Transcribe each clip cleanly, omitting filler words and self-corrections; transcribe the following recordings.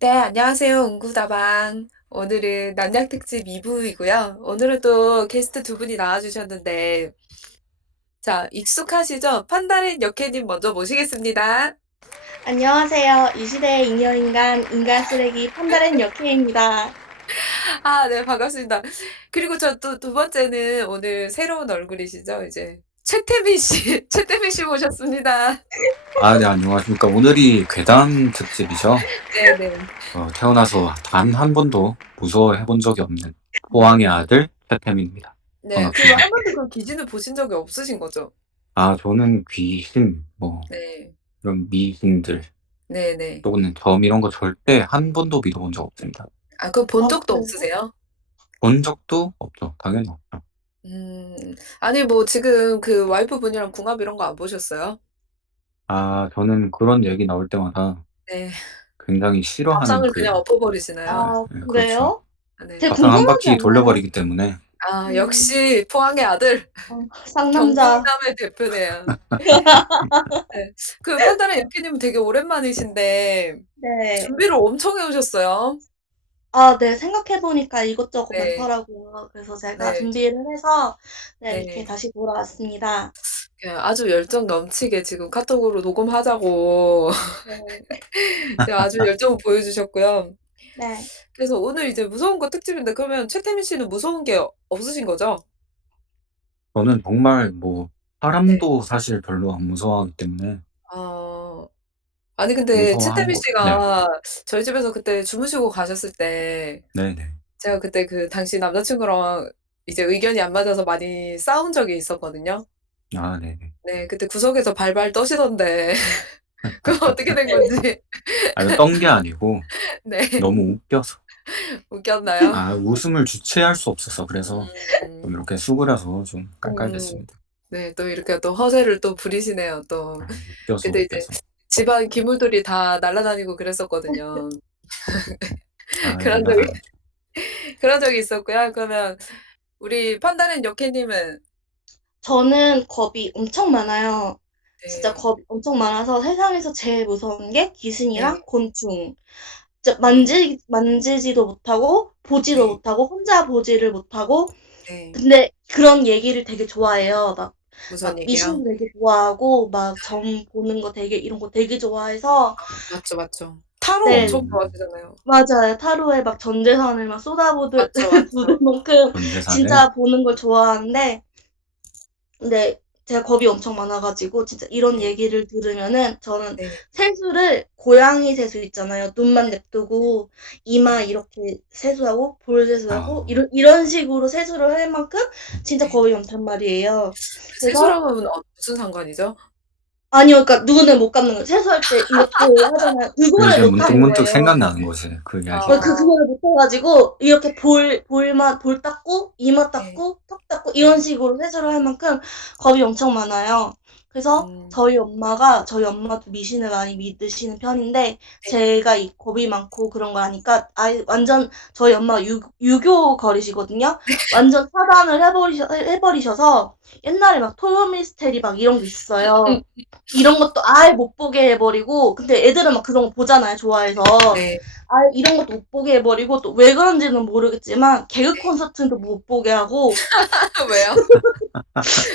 네, 안녕하세요. 응구다방. 오늘은 남양특집 2부이고요. 오늘은 또 게스트 두 분이 나와주셨는데, 자, 익숙하시죠? 판다린 여캐님 먼저 모시겠습니다. 안녕하세요. 이 시대의 잉여인간, 인간 쓰레기 판다렌 여캐입니다. 아, 네, 반갑습니다. 그리고 저 또 두 번째는 오늘 새로운 얼굴이시죠? 이제 최태민 씨, 최태민 씨 모셨습니다. 아, 네, 안녕하십니까. 오늘이 괴담 특집이죠. 네네. 태어나서 단 한 번도 무서워해 본 적이 없는 포항의 아들 최태민입니다. 네, 그 한 반갑습니다. 번도 그 기진을 보신 적이 없으신 거죠? 아, 저는 귀신, 네. 이런 미신들, 네네. 또는 점 이런 거 절대 한 번도 믿어본 적 없습니다. 아, 그럼 본 아, 적도 그래요? 없으세요? 본 적도 없죠. 당연히 없죠. 음. 아니 뭐 지금 그 와이프분이랑 궁합 이런 거 안 보셨어요? 아, 저는 그런 얘기 나올 때마다 네. 굉장히 싫어하는 밥상을 그냥 엎어버리시나요? 아, 그렇죠. 그래요? 아 네. 되게 밥상 한 궁금하지 바퀴 않나요? 돌려버리기 때문에. 아 음, 역시 포항의 아들 상남자. 경상남의 대표네요. 네. 그 판다른 영케님은 되게 오랜만이신데 네. 준비를 엄청 해 오셨어요. 아, 네. 생각해보니까 이것저것 네. 많더라고요. 그래서 제가 네. 준비를 해서, 네, 이렇게 네. 다시 돌아왔습니다. 그 아주 열정 넘치게 지금 카톡으로 녹음하자고 네. 네 아주 열정을 보여주셨고요. 네. 그래서 오늘 이제 무서운 거 특집인데 그러면 최태민 씨는 무서운 게 없으신 거죠? 저는 정말 네. 사람도 사실 별로 안 무서워하기 때문에 어. 아니 근데 무서워하는 최태민 거. 네. 씨가 저희 집에서 그때 주무시고 가셨을 때 네네. 제가 그때 그 당시 남자친구랑 이제 의견이 안 맞아서 많이 싸운 적이 있었거든요. 아, 네네. 네. 그때 구석에서 발발 떠시던데 그건 어떻게 된 건지. 아, 이거 떤 게 아니고 네. 너무 웃겨서. 웃겼나요? 아, 웃음을 주체할 수 없어서 그래서 음. 좀 이렇게 수그려서 좀 음. 깔깔댔습니다. 네. 또 이렇게 또 허세를 또 부리시네요 또. 아, 웃겨서, 그때 이제 웃겨서. 집안 기물들이 다 날아다니고 그랬었거든요. 아, 그런 적이 날아다니죠. 그런 적이 있었고요. 그러면 우리 판다는 여캐님은 저는 겁이 엄청 많아요. 진짜 네. 겁이 엄청 많아서 세상에서 제일 무서운 게 귀신이랑 네. 곤충. 진짜 음. 만지지도 못하고 보지도 네. 못하고 혼자 보지를 못하고 네. 근데 그런 얘기를 되게 좋아해요. 무슨 막 얘기요? 미신 되게 좋아하고 막 점 보는 거 되게 이런 거 되게 좋아해서 맞죠, 맞죠. 타로 네, 엄청 음, 좋아하시잖아요. 맞아요. 타로에 막 전 재산을 막 쏟아부을 맞죠, 맞죠. 만큼 전 재산을. 진짜 보는 걸 좋아하는데 근데 제가 겁이 엄청 많아 가지고 진짜 이런 네. 얘기를 들으면은 저는 네. 세수를 고양이 세수 있잖아요. 눈만 네. 냅두고 이마 네. 이렇게 세수하고 볼 세수하고 아, 이런 식으로 세수를 할 만큼 진짜 네. 겁이 많단 말이에요. 그 그래서 세수랑은 무슨 상관이죠? 아니요. 그러니까 눈을 못 감는 거예요. 세수할 때 이렇게 하잖아요. 그거를 이제 못 하는 문득문득 거예요. 생각나는 거지, 그 아. 이야기가. 그거를 못 해 가지고 이렇게 볼 닦고 이마 네. 닦고 턱 닦고 이런 네. 식으로 세수를 할 만큼 겁이 엄청 많아요. 그래서 음. 저희 엄마도 미신을 많이 믿으시는 편인데 네. 제가 이 겁이 많고 그런 거 하니까 아예 완전 저희 엄마가 유교 거리시거든요. 완전 차단을 해 버리셔서 옛날에 막 토요 미스테리 막 이런 게 있었어요. 이런 것도 아예 못 보게 해 버리고 근데 애들은 막 그런 거 보잖아요, 좋아해서. 네. 아예 이런 것도 못 보게 해 버리고 또 왜 그런지는 모르겠지만 개그 콘서트도 못 보게 하고 왜요?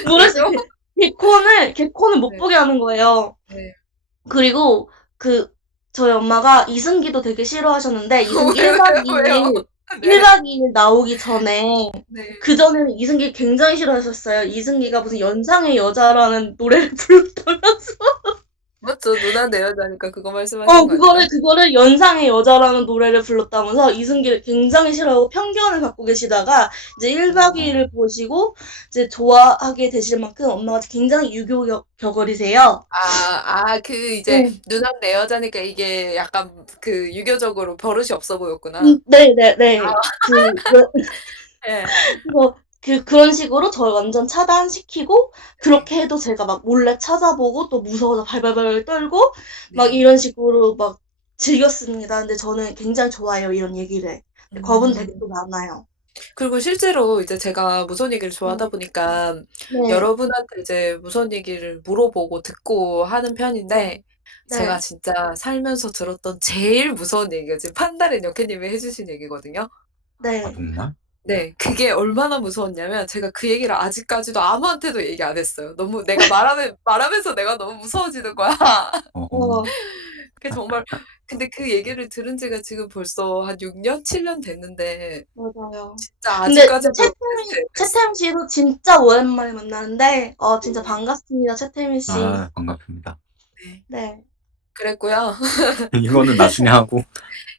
모르겠어요. 왜죠? 개콘을 못 네. 보게 하는 거예요. 네. 그리고 그 저희 엄마가 이승기도 되게 싫어하셨는데 이승기 1박 왜요? 2일 일 네. 박 2일 나오기 전에 네. 그전에는 이승기를 굉장히 싫어하셨어요. 이승기가 무슨 연상의 여자라는 노래를 불렀다면서. 맞죠. 누나 내 여자니까 그거 말씀하시는 거 아닌가? 그거를 연상의 여자라는 노래를 불렀다면서 이승기를 굉장히 싫어하고 편견을 갖고 계시다가 이제 1박 음. 2일을 보시고 이제 좋아하게 되실 만큼 엄마가 굉장히 격얼이세요. 그 이제 네. 누나는 내 여자니까 이게 약간 그 유교적으로 버릇이 없어 보였구나. 네네네. 예. 그래서 그런 식으로 저를 완전 차단시키고 네. 그렇게 해도 제가 막 몰래 찾아보고 또 무서워서 발발발 떨고 막 네. 이런 식으로 막 즐겼습니다. 근데 저는 굉장히 좋아해요, 이런 얘기를. 겁은 되게 음. 또 많아요. 그리고 실제로 이제 제가 무선 얘기를 좋아하다 네. 보니까 네. 여러분한테 이제 무선 얘기를 물어보고 듣고 하는 편인데 제가 네. 진짜 살면서 들었던 제일 무서운 얘기가 지금 판다른 여캐님이 해 주신 얘기거든요. 아 네. 정말? 네. 그게 얼마나 무서웠냐면 제가 그 얘기를 아직까지도 아무한테도 얘기 안 했어요. 너무 내가 말하면서 내가 너무 무서워지는 거야. 어. 어. 그게 정말 근데 그 얘기를 들은 지가 지금 벌써 한 6 년, 7년 됐는데 맞아요. 진짜 근데 진짜 아직까지도 스트레스예요. 채태민 씨도 진짜 오랜만에 만나는데 진짜 네. 반갑습니다, 채태민 씨. 아 반갑습니다. 네. 네. 그랬고요. 이거는 나중에 하고.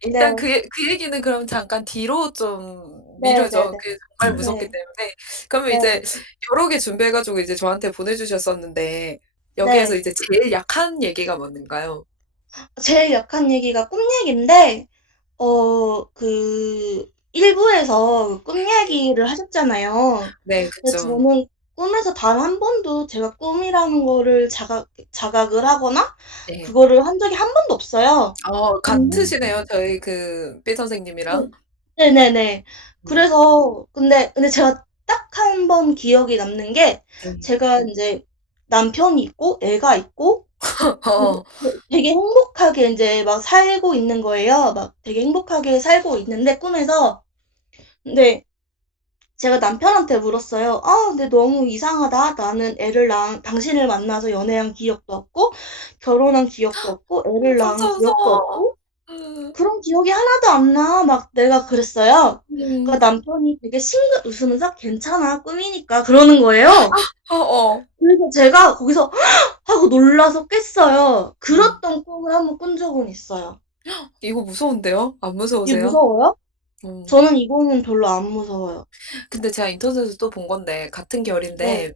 일단 네. 그 얘기는 그럼 잠깐 뒤로 좀 미루죠. 네네네. 그게 정말 네. 무섭기 네. 때문에. 그러면 네. 이제 여러 개 준비해 가지고 이제 저한테 보내주셨었는데 여기에서 네. 이제 제일 약한 얘기가 뭔가요? 제일 약한 얘기가 꿈 얘기인데 그 1 부에서 꿈 얘기를 하셨잖아요. 네 근데 그쵸. 저는 꿈에서 단 한 번도 제가 꿈이라는 거를 자각을 하거나 네. 그거를 한 적이 한 번도 없어요. 근데 같으시네요. 저희 그 B 선생님이랑. 네. 네네네. 음. 그래서 근데 제가 딱 한 번 기억이 남는 게 네. 제가 인제 남편이 있고 애가 있고 어. 되게 행복하게 인제 막 살고 있는 거예요. 막 되게 행복하게 살고 있는데 꿈에서. 근데 제가 남편한테 물었어요. "아 근데 너무 이상하다. 나는 애를 낳은 당신을 만나서 연애한 기억도 없고 결혼한 기억도 없고 애를 낳은 진짜 기억도 무서워. 없고 음. 그런 기억이 하나도 안 나." 막 내가 그랬어요. 음. 그러니까 남편이 되게 싱긋 웃으면서 "괜찮아. 꿈이니까." 그러는 거예요. 어어. 그래서 제가 거기서 하고 놀라서 깼어요. 음. 그랬던 꿈을 한 번 꾼 적은 있어요. 이거 무서운데요? 안 이게 무서우세요? 무서워요? 어. 저는 이거는 별로 안 무서워요. 근데 제가 인터넷에서 또 본 건데 같은 네. 결인데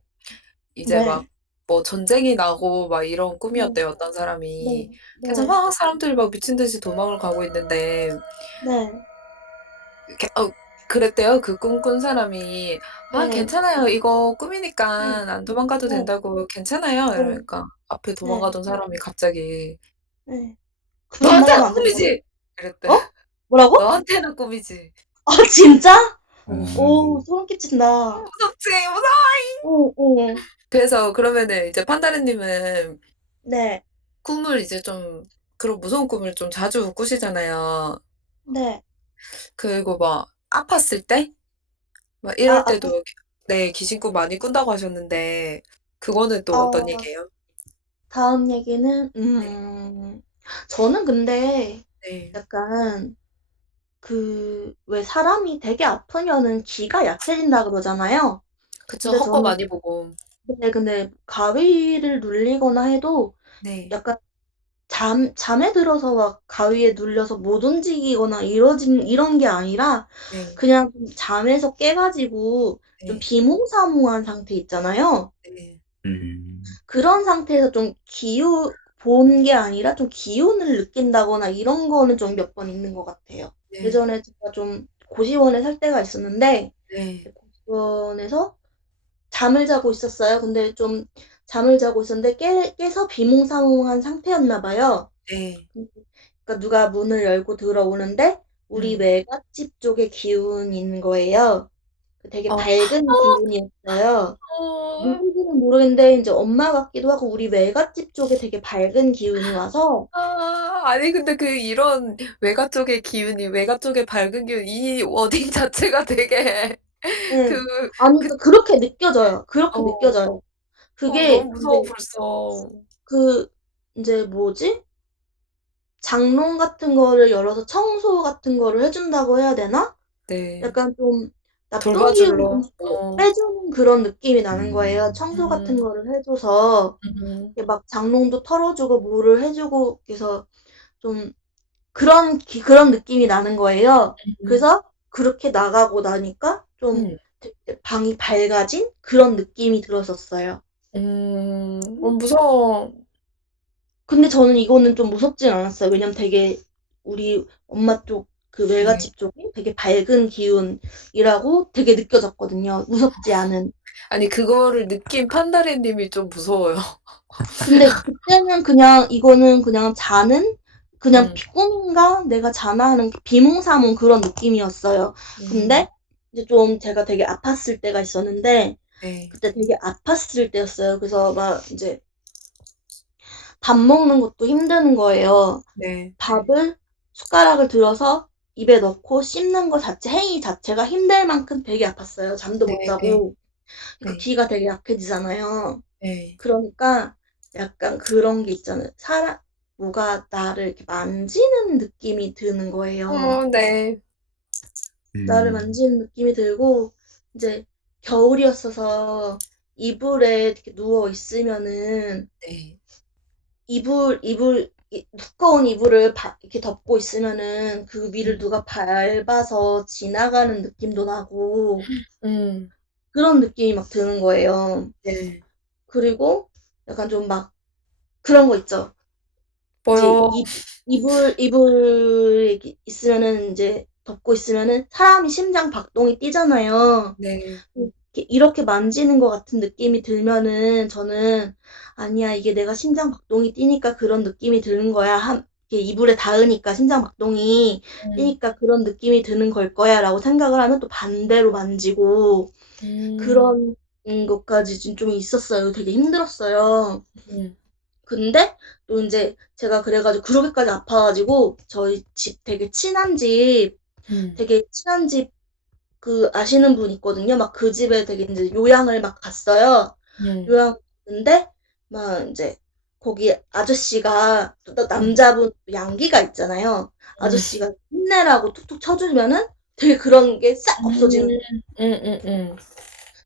이제 막 네. 뭐 전쟁이 나고 막 이런 네. 꿈이었대요, 어떤 네. 사람이. 그래서 네. 막 사람들이 막 미친 듯이 도망을 가고 있는데 네. 이렇게 그랬대요. 그 꿈 꾼 사람이 "아 네. 괜찮아요. 이거 네. 꿈이니까 안 도망가도 네. 된다고. 괜찮아요." 네. 이러니까 앞에 네. 도망가던 사람이 갑자기 네. 그런 말 하면 "너한테는 안 된다고? 꿈이지." 이랬대. 어? 뭐라고? "너한테는 꿈이지." 아 진짜? 어. 소름 끼친다. 무섭지? 무서워잉. 어. 그래서 그러면은 이제 판다르 님은 네. 꿈을 이제 좀 그런 무서운 꿈을 좀 자주 꾸시잖아요. 네. 그리고 막 아팠을 때 막 아 이럴 때도 아팠 네 귀신꿈 많이 꾼다고 하셨는데 그거는 또 어떤 어 얘기예요? 다음 얘기는 네. 저는 근데 네. 약간 왜 사람이 되게 아프면은 기가 약해진다 그러잖아요. 그쵸. 근데 헛거 저는 많이 보고. 근데 가위를 눌리거나 해도 네. 약간 잠에 들어서 막 가위에 눌려서 못 움직이거나 이런 게 아니라 네. 그냥 좀 잠에서 깨 가지고 좀 네. 비몽사몽한 상태 있잖아요. 네. 그런 상태에서 좀 본 게 아니라 좀 기운을 느낀다거나 이런 거는 좀 몇 번 있는 것 같아요. 네. 예전에 제가 좀 고시원에 살 때가 있었는데 네. 고시원에서 잠을 자고 있었어요. 근데 좀 잠을 자고 있었는데 깨서 비몽사몽한 상태였나 봐요. 네. 그러니까 누가 문을 열고 들어오는데 우리 음. 외갓집 쪽에 기운이 있는 거예요. 되게 어. 밝은 기운이었어요. 어. 누군지는 모르겠는데 인제 엄마 같기도 하고 우리 외갓집 쪽에 되게 밝은 기운이 와서 아니 근데 그 이런 외가 쪽의 기운이 외가 쪽의 밝은 기운 이 워딩 자체가 되게 그 예. 아니 그 그러니까 그렇게 느껴져요. 그렇게 어. 느껴져요. 너무 그게 무서워 인제 벌써. 그 인제 뭐지? 장롱 같은 거를 열어서 청소 같은 거를 해 준다고 해야 되나? 네. 약간 좀 나쁜 기운을 좀 돌봐줄러. 어. 빼주는 그런 느낌이 나는 거예요. 청소 음. 같은 거를 해 줘서 음. 이렇게 막 장롱도 털어 주고 뭐를 해 주고 그래서 좀 그런 느낌이 나는 거예요. 음. 그래서 그렇게 나가고 나니까 좀 음. 되게 방이 밝아진 그런 느낌이 들었었어요. 음. 무서워. 근데 저는 이거는 좀 무섭진 않았어요. 왜냐면 되게 우리 엄마 쪽 네. 외갓집 쪽이 되게 밝은 기운이라고 되게 느껴졌거든요, 무섭지 않은. 아니 그거를 느낀 판다리 님이 좀 무서워요. 근데 그때는 그냥 이거는 그냥 그냥 음. 꿈인가 내가 자나 하는 비몽사몽 그런 느낌이었어요. 음. 근데 이제 좀 제가 되게 아팠을 때가 있었는데 네. 그때 되게 아팠을 때였어요. 그래서 막 인제 밥 먹는 것도 힘드는 거예요. 네. 밥을 숟가락을 들어서 입에 넣고 씹는 거 자체, 행위 자체가 힘들 만큼 되게 아팠어요. 잠도 못 네, 네, 자고. 그 네, 귀가 되게 약해지잖아요. 네. 그러니까 약간 그런 게 있잖아요. 뭐가 나를 이렇게 만지는 느낌이 드는 거예요. 네. 나를 음, 만지는 느낌이 들고, 이제 겨울이었어서 이불에 이렇게 누워 있으면은 네. 두꺼운 이불을 이렇게 덮고 있으면은 그 위를 음, 누가 밟아서 지나가는 느낌도 나고, 음, 그런 느낌이 막 드는 거예요. 네. 그리고 약간 좀 막 그런 거 있죠. 이제 뭐요? 이불에 이렇게 있으면은 이제 덮고 있으면은 사람이 심장 박동이 뛰잖아요. 네. 이렇게 만지는 것 같은 느낌이 들면은 저는 아니야, 이게 내가 심장 박동이 뛰니까 그런 느낌이 드는 거야. 이렇게 이불에 닿으니까 심장 박동이 음, 뛰니까 그런 느낌이 드는 걸 거야라고 생각을 하면 또 반대로 만지고 음, 그런 것까지 좀 있었어요. 되게 힘들었어요. 음, 근데 또 이제 제가 그래가지고 그렇게까지 아파가지고 저희 집 음, 되게 친한 집 그 아시는 분 있거든요. 막 그 집에 되게 이제 요양을 막 갔어요. 음, 요양 갔는데 막 이제 거기 아저씨가 또 음, 남자분 양기가 있잖아요. 음, 아저씨가 힘내라고 툭툭 쳐주면은 되게 그런 게 싹 없어지는 음.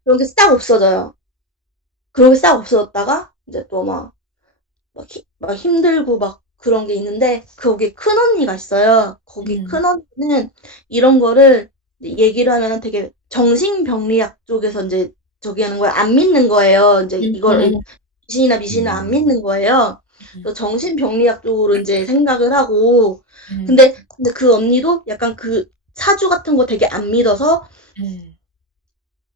그런 게 싹 없어져요. 그런 게 싹 없어졌다가 이제 또 막 힘들고 막 그런 게 있는데 거기 큰 언니가 있어요. 거기 음, 큰 언니는 이런 거를 얘기를 하면 되게 정신병리학 쪽에서 이제 저기 하는 거예요. 안 믿는 거예요. 이제 이걸 음, 귀신이나 미신을 안 음, 믿는 거예요. 음, 그래서 정신병리학 쪽으로 이제 생각을 하고 음, 근데 그 언니도 약간 그 사주 같은 거 되게 안 믿어서 음,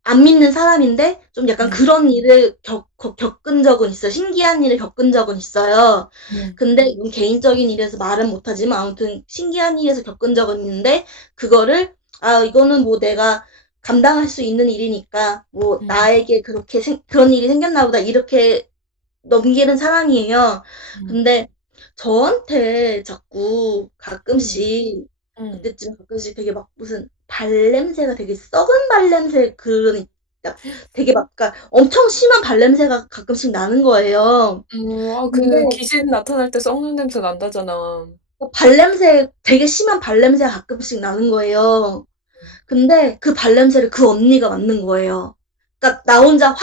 안 믿는 사람인데 좀 약간 음, 그런 일을 겪은 적은 있어요. 신기한 일을 겪은 적은 있어요. 음, 근데 이건 개인적인 일에서 말은 못하지만 아무튼 신기한 일에서 겪은 적은 있는데 그거를 이거는 뭐 내가 감당할 수 있는 일이니까 뭐 음, 나에게 그런 일이 생겼나 보다 이렇게 넘기는 사람이에요. 음, 근데 저한테 자꾸 음, 가끔씩 음. 그때쯤 가끔씩 되게 막 무슨 발냄새가 되게 썩은 발냄새 그러니까 되게 막 그러니까 엄청 심한 발냄새가 가끔씩 나는 거예요. 근데 그 귀신 나타날 때 썩는 냄새 난다잖아. 발냄새 되게 심한 발냄새가 가끔씩 나는 거예요. 근데 그 발냄새를 그 언니가 맡는 거예요. 그러니까 나 혼자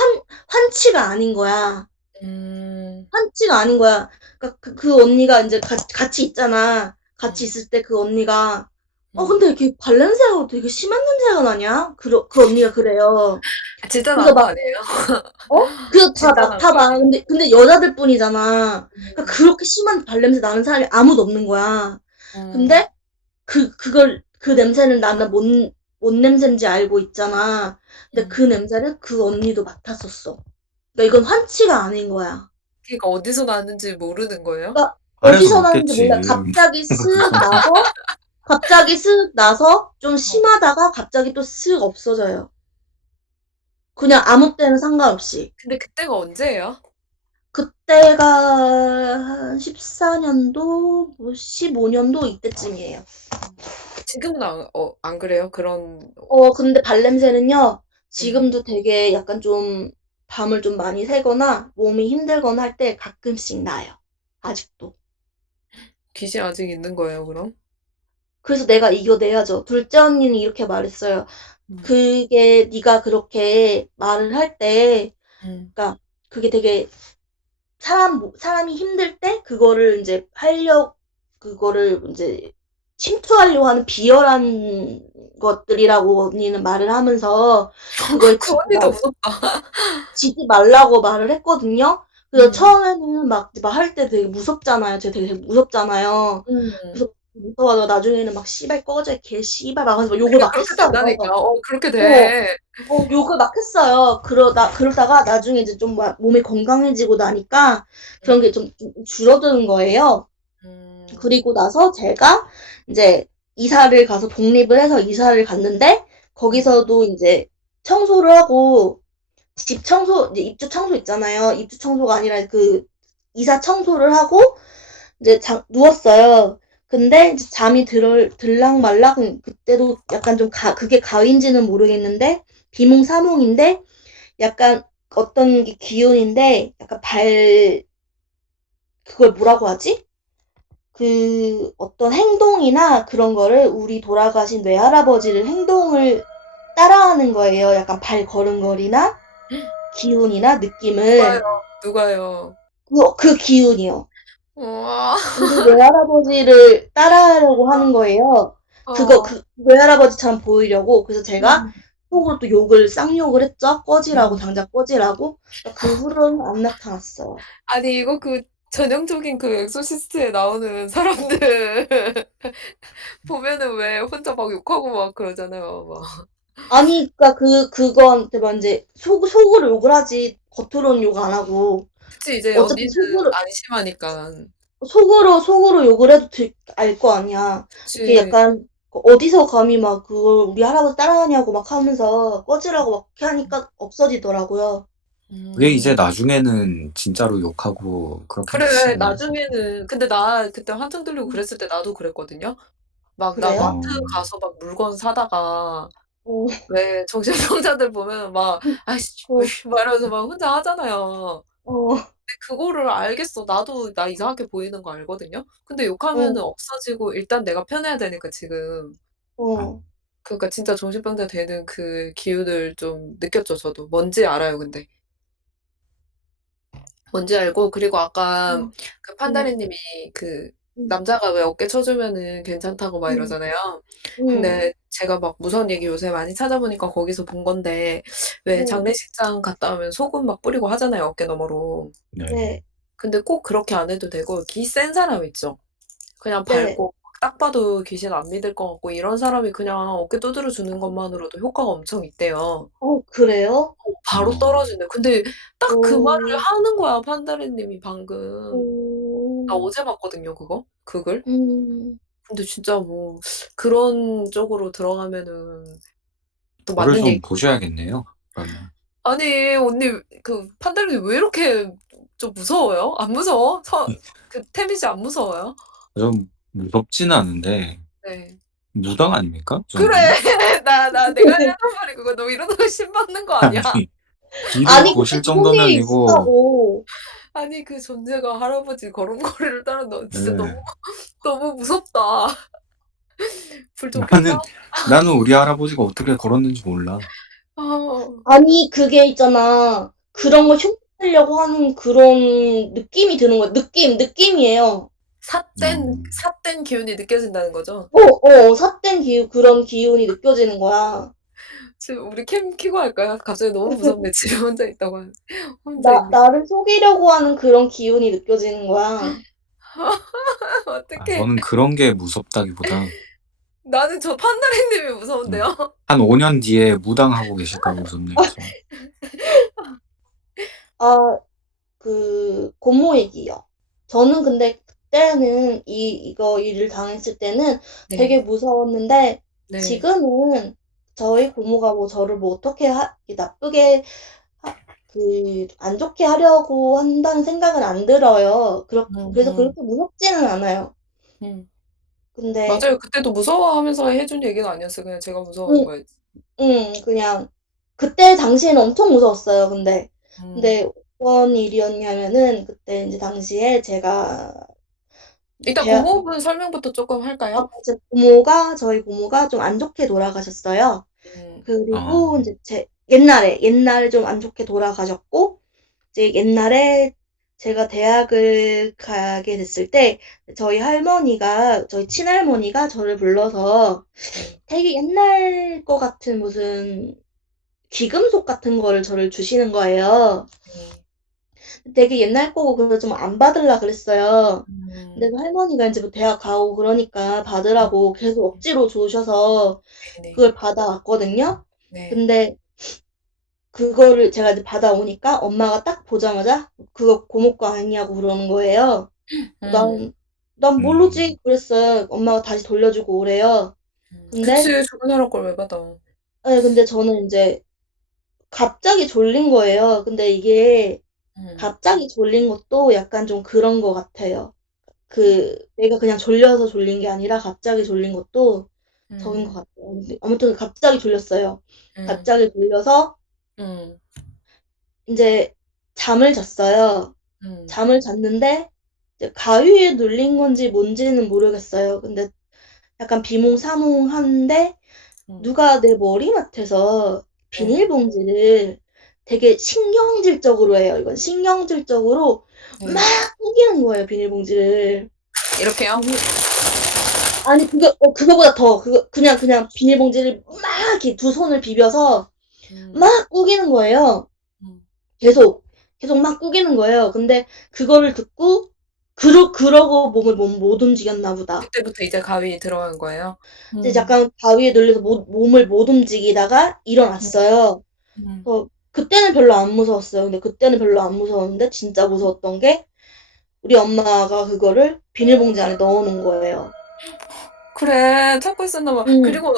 환치가 아닌 거야. 음, 환치가 아닌 거야. 그러니까 그 언니가 이제 같이 있잖아. 같이 음, 있을 때 그 언니가 음. 근데 이렇게 발냄새가 되게 심한 냄새가 나냐? 그 언니가 그래요. 진짜 그래서 난 거 막 아니에요? 그거 다 진짜 난 거 맡아봐. 아니에요? 근데 여자들 뿐이잖아. 그러니까 음, 그렇게 심한 발냄새 나는 사람이 아무도 없는 거야. 음, 근데 그 냄새는 나는 뭔 냄새인지 알고 있잖아. 근데 음. 그 냄새를 그 언니도 맡았었어. 그러니까 이건 환치가 아닌 거야. 그러니까 어디서 나는지 모르는 거예요? 그러니까 안에서 어디서 나는지 몰라. 났겠지. 갑자기 쓱 나서 좀 어. 심하다가 갑자기 또 쓱 없어져요. 그냥 아무 때나 상관없이. 근데 그때가 언제예요? 그때가 한 14년도, 뭐 15년도 이때쯤이에요. 지금은 안 그래요? 그런, 근데 발냄새는요, 네. 지금도 되게 약간 좀 밤을 좀 많이 새거나 몸이 힘들거나 할 때 가끔씩 나요. 아직도. 귀신 아직 있는 거예요, 그럼? 그래서 내가 이겨내야죠. 둘째 언니는 이렇게 말했어요. 음, 그게 네가 그렇게 말을 할 때, 음. 그러니까 그게 되게 사람이 힘들 때 그거를 이제 침투하려고 하는 비열한 것들이라고 언니는 말을 하면서 그걸 그 언니도 무섭다. 지지 말라고 말을 했거든요. 그래서 음, 처음에는 막 할 때 되게 무섭잖아요. 제가 되게 무섭잖아요. 음. 그래서 무서워서 나중에는 막 씨발 꺼져 개 씨발 막 하면서 욕을 그러니까 막 그렇게 했어요. 된다니까. 그렇게 어, 돼. 욕을 막 했어요. 그러다가 나중에 이제 좀 몸이 건강해지고 나니까 음, 그런 게 좀 줄어드는 거예요. 음, 그리고 나서 제가 이제 이사를 가서 독립을 해서 이사를 갔는데 음. 거기서도 이제 청소를 하고 집 청소, 이제 입주 청소 있잖아요. 입주 청소가 아니라 이사 청소를 하고 이제 누웠어요. 근데 이제 잠이 들락말락 그때도 약간 좀 그게 가위인지는 모르겠는데 비몽사몽인데 약간 어떤 게 기운인데 약간 그걸 뭐라고 하지? 그 어떤 행동이나 그런 거를 우리 돌아가신 외할아버지를 행동을 따라하는 거예요. 약간 발걸음걸이나 기운이나 느낌을. 누가요? 그 기운이요. 우와. 우리 외할아버지를 따라하려고 하는 거예요. 어. 외할아버지처럼 보이려고. 그래서 제가 음. 속으로 또 쌍욕을 했죠. 꺼지라고, 음. 당장 꺼지라고. 그 후로는 안 나타났어요. 아니 이거 그 전형적인 그 엑소시스트에 나오는 사람들 보면은 왜 혼자 막 욕하고 막 그러잖아요. 막. 아니, 그니까 그거한테 막 이제 속으로 욕을 하지, 겉으로는 욕 안 하고. 그치 이제 어차피 언니는 안심하니까. 속으로 욕을 해도 알 거 아니야. 이게 그치. 약간, 어디서 감히 막 그걸 우리 할아버지 따라하냐고 막 하면서 꺼지라고 막 이렇게 하니까 없어지더라고요. 그게 이제 음. 나중에는 진짜로 욕하고 그렇게 그래 하시잖아요. 나중에는 근데 나 그때 한창 들리고 그랬을 때 나도 그랬거든요. 막 나 그래요? 마트 가서 막 물건 사다가 어, 왜 정신병자들 보면은 막 "아이씨" 어, 막 이러면서 막 혼자 하잖아요. 어, 근데 그거를 알겠어. 나도 나 이상하게 보이는 거 알거든요. 근데 욕하면은 어, 없어지고 일단 내가 편해야 되니까 지금. 아, 어, 그러니까 진짜 정신병자 되는 그 기운을 좀 느꼈죠 저도. 뭔지 알아요 근데. 뭔지 알고 그리고 아까 음, 그 음, 판다리 님이 그 음, 남자가 왜 어깨 쳐 주면은 괜찮다고 막 음, 이러잖아요. 음, 근데 제가 막 무서운 얘기 요새 많이 찾아보니까 거기서 본 건데 왜 네, 장례식장 갔다 오면 소금 막 뿌리고 하잖아요 어깨 너머로. 네. 네, 근데 꼭 그렇게 안 해도 되고 기 센 사람 있죠. 그냥 네. 밟고 딱 봐도 귀신 안 믿을 것 같고 이런 사람이 그냥 어깨 두드려 주는 것만으로도 효과가 엄청 있대요. 그래요? 바로 어, 떨어진대. 근데 딱 그 말을 오, 하는 거야 판다리 님이 방금. 나 오, 어제 봤거든요 그거. 그 글. 음, 근데 진짜 뭐 그런 쪽으로 들어가면은 또 저를 맞는 좀 얘기 보셔야겠네요. 그러면. 아니 언니 그 판다리 님 왜 이렇게 좀 무서워요? 안 무서워? 그 태민 씨 안 무서워요? 좀 무섭지는 않은데 네. 무당 아닙니까? 그 그래. 정도면? 내가 하려는 말이 그거야. 너 이러다가 신 받는 거 아니야? 아니, 귀를 아니, 근데 보실 그런 게 정도면이고, 있었다고. 아니 그 존재가 할아버지 걸음걸이를 따라 너 진짜 네. 너무 무섭다. 불 좀 켤까? 나는, 나는 우리 할아버지가 어떻게 걸었는지 몰라. 아. 아니, 그게 있잖아. 그런 걸 흉내내려고 하는 그런 느낌이 드는 거야. 느낌이에요. 음, 삿된 기운이 느껴진다는 거죠? 삿된 그런 기운이 느껴지는 거야. 지금 우리 캠 켜고 할까요? 갑자기 너무 무섭네. 집에 혼자 있다고 혼자 있는. 나를 속이려고 하는 그런 기운이 느껴지는 거야. 어떡해. 저는 그런 게 무섭다기보다, 나는 저 판다리님이 음, 무서운데요. 한 5년 뒤에 무당하고 계실까 봐 무섭네요, 저. 아, 고모 얘기요. 저는 근데 그때는 이거 일을 당했을 때는 네. 되게 무서웠는데 네. 지금은 저희 고모가 뭐 저를 뭐 어떻게 나쁘게 안 좋게 하려고 한다는 생각은 안 들어요. 그래서 음. 그렇게 무섭지는 않아요. 음. 근데, 맞아요. 그때도 무서워하면서 해준 얘기는 아니었어요. 그냥 제가 무서워한 응, 거였지. 그냥, 그때 당시에는 엄청 무서웠어요. 음. 근데 어떤 일이었냐면은, 그때 이제 당시에 제가, 이제 일단 고모분 설명부터 쪼끔 할까요? 저희 고모가 좀 안 좋게 돌아가셨어요. 음. 아, 그리고 이제 옛날에 좀 안 좋게 돌아가셨고, 이제 옛날에 제가 대학을 가게 됐을 때 저희 친할머니가 저를 불러서 네. 되게 옛날 거 같은 무슨 귀금속 같은 거를 저를 주시는 거예요. 네. 되게 옛날 거고 그래서 좀 안 받으려 그랬어요. 근데 음. 그 할머니가 이제 뭐 대학 가고 그러니까 받으라고 계속 억지로 주셔서 네네. 그걸 받아왔거든요. 네. 근데 그거를 제가 이제 받아오니까 엄마가 딱 보자마자 그거 고모 거 아니냐고 그러는 거예요. 음. 난 음, 모르지 그랬어요. 엄마가 다시 돌려주고 오래요. 근데 그치. 죽은 사람 걸 왜 받아. 근데 저는 이제 갑자기 졸린 거예요. 근데 이게 갑자기 졸린 것도 약간 좀 그런 것 같아요. 내가 그냥 졸려서 졸린 게 아니라 갑자기 졸린 것도 적인 것 음, 같아요. 아무튼 갑자기 졸렸어요. 음, 갑자기 졸려서 음, 이제 잠을 잤어요. 음, 잠을 잤는데 이제 가위에 눌린 건지 뭔지는 모르겠어요. 근데 약간 비몽사몽한데 음, 누가 내 머리맡에서 네, 비닐봉지를 되게 신경질적으로 해요. 이건 신경질적으로 막 네. 구기는 거예요, 비닐봉지를. 이렇게요? 아니, 그거보다 더, 그냥 비닐봉지를 막 이렇게 두 손을 비벼서 음, 막 구기는 거예요. 음. 계속, 계속 막 구기는 거예요. 근데 그거를 듣고, 그러고 몸을 못 움직였나 보다. 그때부터 이제 가위 들어간 거예요? 이제 약간 바위에 눌려서 몸을 못 움직이다가 음, 일어났어요. 음. 그때는 별로 안 무서웠어요. 근데 그때는 별로 안 무서웠는데 진짜 무서웠던 게 우리 엄마가 그거를 비닐봉지 안에 넣어놓은 거예요. 그래, 찾고 있었나 봐. 음, 그리고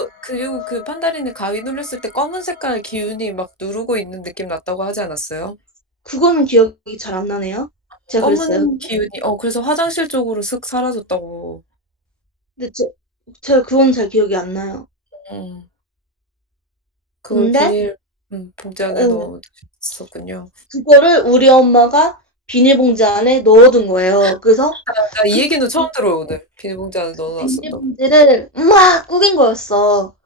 그 판다린이 가위 눌렸을 때 검은 색깔 기운이 막 누르고 있는 느낌 났다고 하지 않았어요? 그거는 기억이 잘 안 나네요. 제가 그랬어요. 검은 기운이, 그래서 화장실 쪽으로 슥 사라졌다고. 근데 제가 그건 잘 기억이 안 나요. 음, 그걸 근데 봉지 안에 어, 넣었었군요. 그거를 우리 엄마가 비닐봉지 안에 넣어둔 거예요. 그래서 나 이 그 얘기는 처음 들어요, 오늘. 비닐봉지 안에 넣어놨었다고. 비닐봉지를 막 구긴 거였어.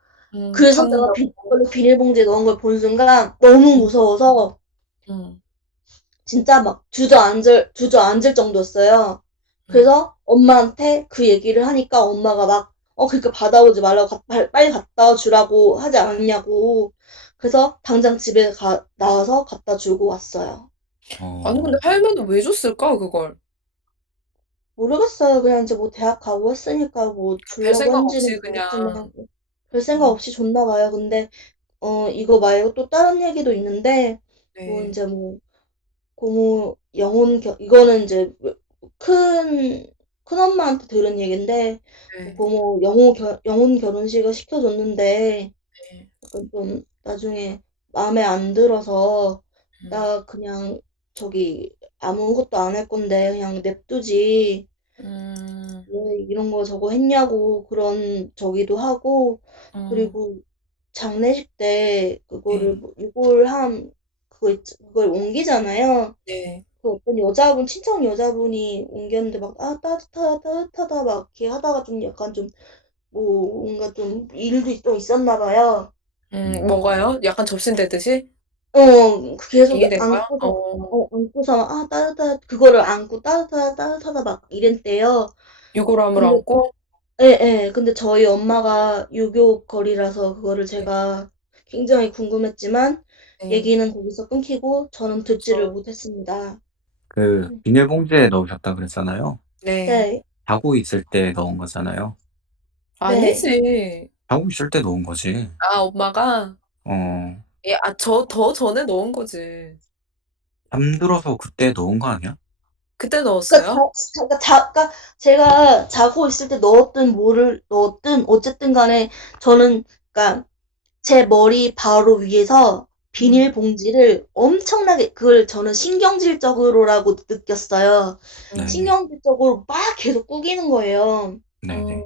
그래서 내가 찾는다고. 그걸 비닐봉지에 넣은 걸 본 순간 너무 음, 무서워서 음, 진짜 막 주저앉을 정도였어요. 음. 그래서 엄마한테 그 얘기를 하니까 엄마가 막, 그러니까 받아오지 말라고, 빨리 갖다 주라고 하지 않았냐고. 그래서 당장 집에 나와서 갖다 주고 왔어요. 아니, 근데 어, 할머니는 왜 줬을까, 그걸? 모르겠어요. 그냥 이제 뭐 대학 가고 했으니까 뭐 별 주려고 생각 했는지는 없이 그냥, 모르겠지만, 별 생각 음, 없이 줬나 봐요. 근데, 이거 말고 또 다른 얘기도 있는데, 뭐 네, 이제 뭐, 이거는 이제 큰, 큰엄마한테 들은 얘긴데, 네, 고모 영혼 결혼식을 시켜줬는데, 네. 약간 좀 나중에 마음에 안 들어서, 음, 나 그냥 저기 아무것도 안 할 건데, 그냥 냅두지. 음, 왜 이런 거 저거 했냐고 그런 저기도 하고, 음, 그리고 장례식 때 그거를 네, 뭐 그걸 옮기잖아요. 네. 그 어떤 친척 여자분이 옮겼는데 막, 따뜻하다, 막 이렇게 하다가 좀 약간 좀, 뭐, 뭔가 좀 일도 좀 있었나 봐요. 음, 뭐가요? 약간 접신대듯이? 계속 얘기된 거야? 안고서, 그거를 안고 따뜻하다, 막 이랬대요. 유골함을 근데, 안고? 예, 예. 근데 저희 엄마가 유교 거리라서 그거를 네, 제가 굉장히 궁금했지만, 네, 얘기는 거기서 끊기고, 저는 듣지를 그쵸. 못했습니다. 그 음. 비닐봉지에 넣으셨다 그랬잖아요. 네. 네, 자고 있을 때 넣은 거잖아요. 네. 아니지. 자고 있을 때 넣은 거지. 아, 엄마가? 어, 예, 더 전에 넣은 거지. 잠들어서 그때 넣은 거 아니야? 그때 그러니까 넣었어요? 그러니까 제가 자고 있을 때 넣었든 뭐를 넣었든 어쨌든 간에 저는 그러니까 제 머리 바로 위에서 음, 비닐봉지를 엄청나게 그걸 저는 신경질적으로라고 느꼈어요. 음, 네네. 신경질적으로 막 계속 꾸기는 거예요. 음. 네네.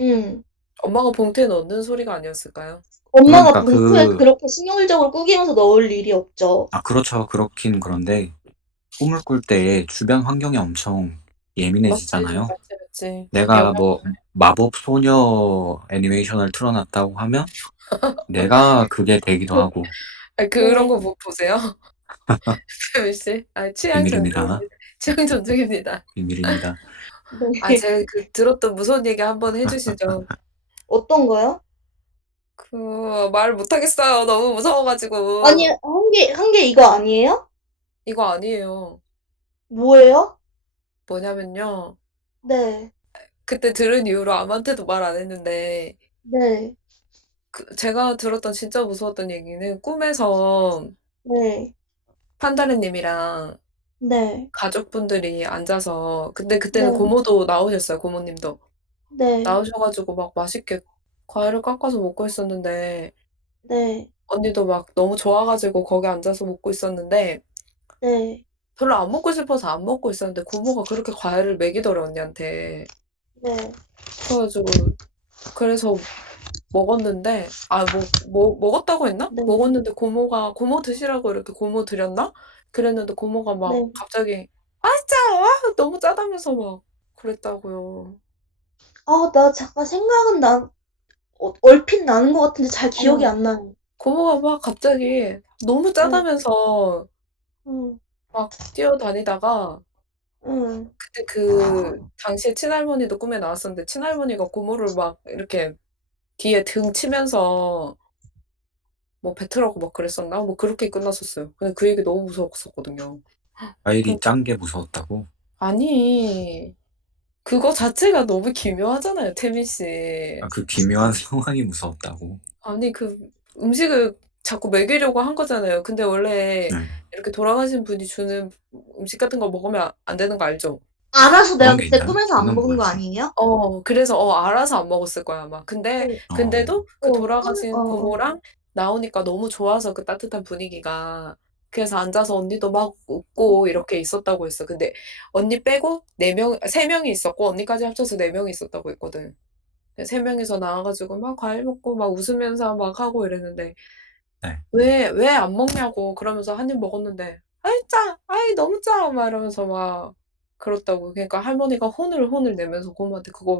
음. 엄마가 봉투에 넣는 소리가 아니었을까요? 엄마가 그러니까 봉투에 그렇게 신경질적으로 꾸기면서 넣을 일이 없죠. 그렇죠. 그렇긴 그런데 꿈을 꿀 때 주변 환경이 엄청 맞지, 예민해지잖아요. 맞지, 맞지. 내가 영향. 뭐 마법 소녀 애니메이션을 틀어놨다고 하면 내가 그게 되기도 하고 아, 그런 네. 거 보세요. 세미 씨. 아, 취향 존중. 비밀입니다. 취향 존중입니다. 비밀입니다. 아, 네. 제가 들었던 무서운 얘기 한번 해주시죠. 어떤 거요? 말 못하겠어요. 너무 아니, 무서워가지고. 한 게 이거 아니에요? 이거 아니에요. 뭐예요? 뭐냐면요. 네. 그때 들은 이후로 아무한테도 말 안 했는데, 네. 제가 들었던 진짜 무서웠던 얘기는 꿈에서 네. 판다르님이랑 네. 가족분들이 앉아서, 근데 그때는 네. 고모도 나오셨어요, 고모님도. 네. 나오셔가지고 막 맛있게 과일을 깎아서 먹고 있었는데, 네. 언니도 막 너무 좋아가지고 거기 앉아서 먹고 있었는데, 네. 별로 안 먹고 싶어서 안 먹고 있었는데 고모가 그렇게 과일을 먹이더래 언니한테. 네. 그래서 먹었는데 먹었다고 했나? 네. 먹었는데 고모가 고모 드시라고 이렇게 고모 드렸나? 그랬는데 고모가 막 네. 갑자기 아 진짜 너무 짜다면서 막 그랬다고요. 나 잠깐 생각은 얼핏 나는 것 같은데 잘 기억이 어. 안 나요. 고모가 막 갑자기 너무 응, 짜다면서 응, 막 뛰어다니다가 응. 그때 그 당시에 친할머니도 꿈에 나왔었는데 친할머니가 고모를 막 이렇게 뒤에 등 치면서 뭐 뱉으라고 막 그랬었나? 뭐 그렇게 끝났었어요. 근데 그 얘기 너무 무서웠었거든요. 과일이 그 짠 게 무서웠다고? 아니 그거 자체가 너무 기묘하잖아요, 태민 씨. 그 기묘한 상황이 무서웠다고? 아니 그 음식을 자꾸 먹이려고 한 거잖아요. 근데 원래 네. 이렇게 돌아가신 분이 주는 음식 같은 거 먹으면 안 되는 거 알죠? 알아서 내가 그런 게 그때 있나요? 꿈에서 안 저는 먹은 거 몰랐어요. 아니에요? 그래서 알아서 안 먹었을 거야, 아마. 네. 근데도 그 돌아가신 어. 고모랑 나오니까 너무 좋아서 그 따뜻한 분위기가. 그래서 앉아서 언니도 막 웃고 이렇게 있었다고 했어. 근데 언니 빼고 3명이 있었고 언니까지 합쳐서 4명이 있었다고 했거든. 3명이서 나와가지고 막 과일 먹고 막 웃으면서 막 하고 이랬는데 네. 왜 안 먹냐고 그러면서 한 입 먹었는데 아이 짜! 아이 너무 짜! 막 이러면서 막 그렇다고. 그러니까 할머니가 혼을 내면서 고모한테 그거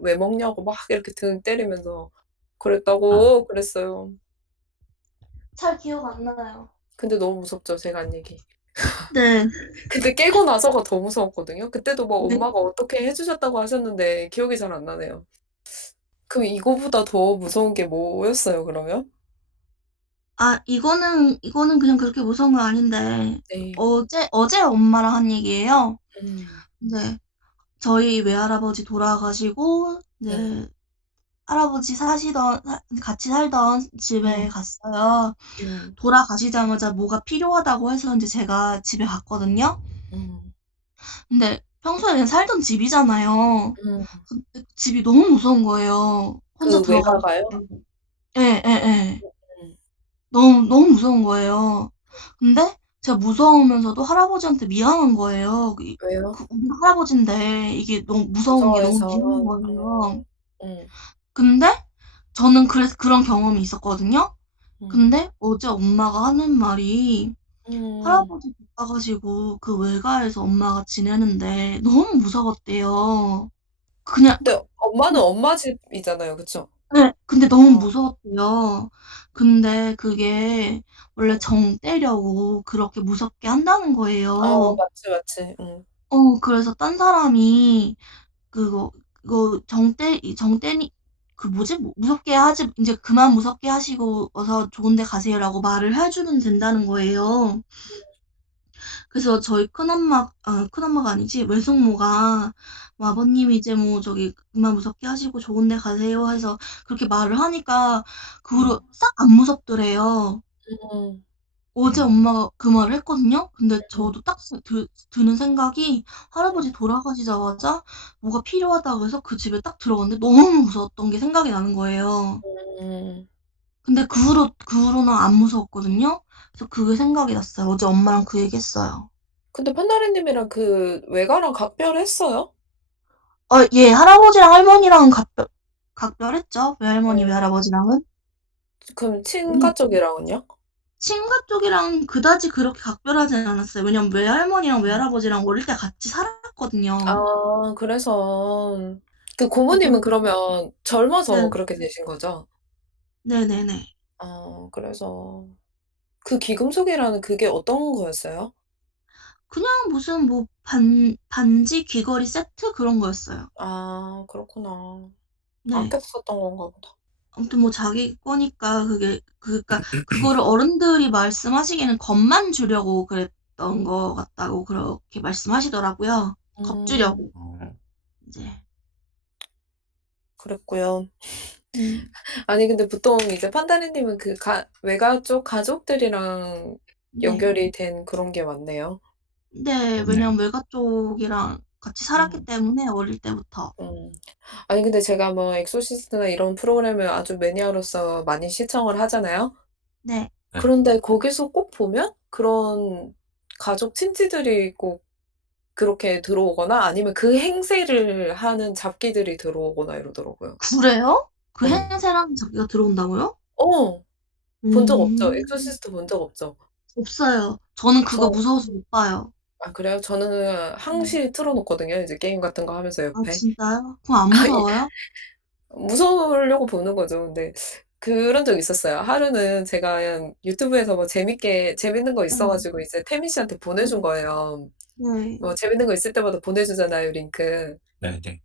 왜 먹냐고 막 이렇게 등 때리면서 어. 그랬다고 그랬어요. 잘 기억 안 나요. 근데 너무 무섭죠, 제가 한 얘기. 네. 근데 깨고 나서가 더 무서웠거든요. 그때도 뭐 네. 엄마가 어떻게 해주셨다고 하셨는데 기억이 잘 안 나네요. 그럼 이거보다 더 무서운 게 뭐였어요, 그러면? 이거는 그냥 그렇게 무서운 건 아닌데, 네. 어제 엄마랑 한 얘기예요. 음. 네. 저희 외할아버지 돌아가시고, 네. 이제, 할아버지 같이 살던 집에 음. 갔어요. 음. 돌아가시자마자 뭐가 필요하다고 해서 이제 제가 집에 갔거든요. 음. 근데 평소에 그냥 살던 집이잖아요. 음. 근데 집이 너무 무서운 거예요. 혼자 그 들어가고 외가가요? 싶고. 예, 예, 예. 음. 너무 무서운 거예요. 근데 제가 무서우면서도 할아버지한테 미안한 거예요. 왜요? 우리 할아버지인데 이게 너무 무서운 게 너무 무서워해서. 미안한 거예요. 음. 근데 저는 그래서 그런 경험이 있었거든요. 음. 근데 어제 엄마가 하는 말이 음. 할아버지 돌아가시고 그 외가에서 엄마가 지내는데 너무 무서웠대요. 그냥 근데 엄마는 엄마 집이잖아요. 그쵸? 네, 근데 너무 어. 무서웠대요. 근데 그게 원래 음. 정 떼려고 그렇게 무섭게 한다는 거예요. 맞지, 맞지. 그래서 딴 사람이 그거 정떼니 그 뭐지? 무섭게 하지 이제 그만 무섭게 하시고 어서 좋은 데 가세요라고 말을 해주면 된다는 거예요. 그래서 저희 큰엄마가 아니지, 외숙모가, 뭐 아버님이 이제 뭐 저기 그만 무섭게 하시고 좋은 데 가세요 해서 그렇게 말을 하니까 그 음. 후로 싹 안 무섭더래요. 음. 어제 엄마가 그 말을 했거든요. 근데 음. 저도 딱 드는 생각이 음. 할아버지 돌아가시자마자 뭐가 필요하다고 해서 그 집에 딱 들어갔는데 너무 무서웠던 게 생각이 나는 거예요. 음. 근데 그 후로는 안 무서웠거든요. 그래서 그게 생각이 났어요. 어제 엄마랑 그 얘기 했어요. 근데 판다리님이랑 그 외가랑 각별했어요? 예, 할아버지랑 할머니랑은 각별했죠. 외할머니, 어. 외할아버지랑은. 그럼 음, 친가 쪽이랑은요? 친가 쪽이랑 그다지 그렇게 각별하진 않았어요. 왜냐면 외할머니랑 외할아버지랑 어릴 때 같이 살았거든요. 그래서 그 그래서, 고모님은 그러면 젊어서 네, 그렇게 되신 거죠? 네네네. 그래서 그 귀금속이라는 그게 어떤 거였어요? 그냥 무슨 뭐 반지 귀걸이 세트 그런 거였어요. 그렇구나. 네. 아껴서 썼던 건가 보다. 아무튼 뭐 자기 거니까 그러니까 그거를 어른들이 말씀하시기에는 겁만 주려고 그랬던 거 같다고 그렇게 말씀하시더라고요. 겁주려고. 어. 이제. 그랬고요. 음. 아니 근데 보통 이제 판다리님은 그 외가 쪽 가족들이랑 네. 연결이 된 그런 게 많네요. 네, 네. 왜냐면 외가 쪽이랑 같이 살았기 음. 때문에 어릴 때부터. 음. 아니 근데 제가 뭐 엑소시스트나 이런 프로그램을 아주 매니아로서 많이 시청을 하잖아요. 네. 네. 그런데 거기서 꼭 보면 그런 가족 친지들이 꼭 그렇게 들어오거나 아니면 그 행세를 하는 잡기들이 들어오거나 이러더라고요. 그래요? 그 네. 행세라는 잡기가 들어온다고요? 본 적 없죠? 음. 엑소시스트 본 적 없죠? 없어요. 저는 그거 저 무서워서 못 봐요. 아 그래요? 저는 네. 항시 틀어 놓거든요, 이제 게임 같은 거 하면서 아 옆에. 진짜요? 그럼 안 아 예. 무서워요? 무서우려고 보는 거죠. 근데 그런 적 있었어요. 하루는 제가 그냥 유튜브에서 뭐 재밌는 거 있어 네. 가지고 이제 태민 씨한테 네. 보내준 거예요. 네. 뭐 재밌는 거 있을 때마다 보내주잖아요, 링크. 네네.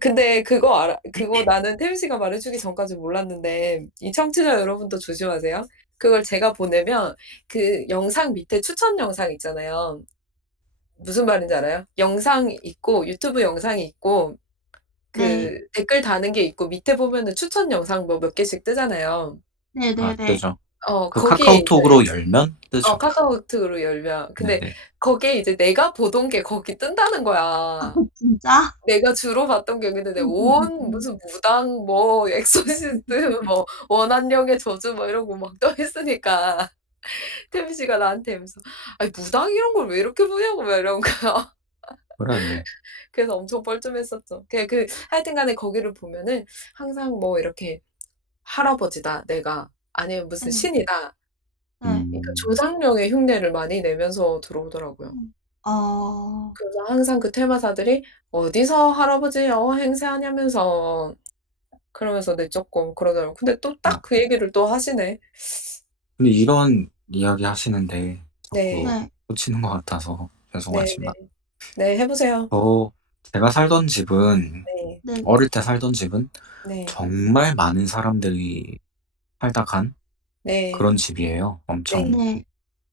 근데 그거 나는 태민 씨가 말해 주기 전까지 몰랐는데 이 청취자 여러분도 조심하세요. 그걸 제가 보내면 그 영상 밑에 추천 영상 있잖아요. 무슨 말인지 알아요? 영상이 있고 유튜브 영상이 있고 네. 그 댓글 다는 게 있고 밑에 보면은 추천 영상 뭐 몇 개씩 뜨잖아요. 아, 네네네. 뜨죠. 그 거기에 이제 카카오톡으로 열면 뜨죠. 카카오톡으로 열면 근데 네네. 거기에 이제 내가 보던 게 거기 뜬다는 거야. 진짜? 내가 주로 봤던 게 근데 내가 온 무슨 무당 뭐 엑소시스트 뭐 원한령의 저주 뭐 이런 거 막 떠 있으니까 태민 씨가 나한테 이러면서 "아니 무당 이런 걸 왜 이렇게 보냐고." 막 이런 거요. 그래. 그래서 엄청 뻘쭘했었죠. 하여튼 간에 거기를 보면은 항상 뭐 이렇게 할아버지다 내가 아니면 무슨 네. 신이다. 네. 그러니까 음. 조상령의 흉내를 많이 내면서 들어오더라고요. 어. 그래서 항상 그 테마사들이 "어디서 할아버지 행세하냐면서." 그러면서 내쫓고 그러더라고요. 근데 또 딱 아, 그 얘기를 또 하시네. 근데 이런 이야기 하시는데 자꾸 네. 네. 꽂히는 것 같아서 네네. 죄송하지만 네 해 보세요. 저 제가 살던 집은 네. 네. 어릴 때 살던 집은 네. 정말 많은 사람들이 살다 간 네. 그런 집이에요. 네. 네.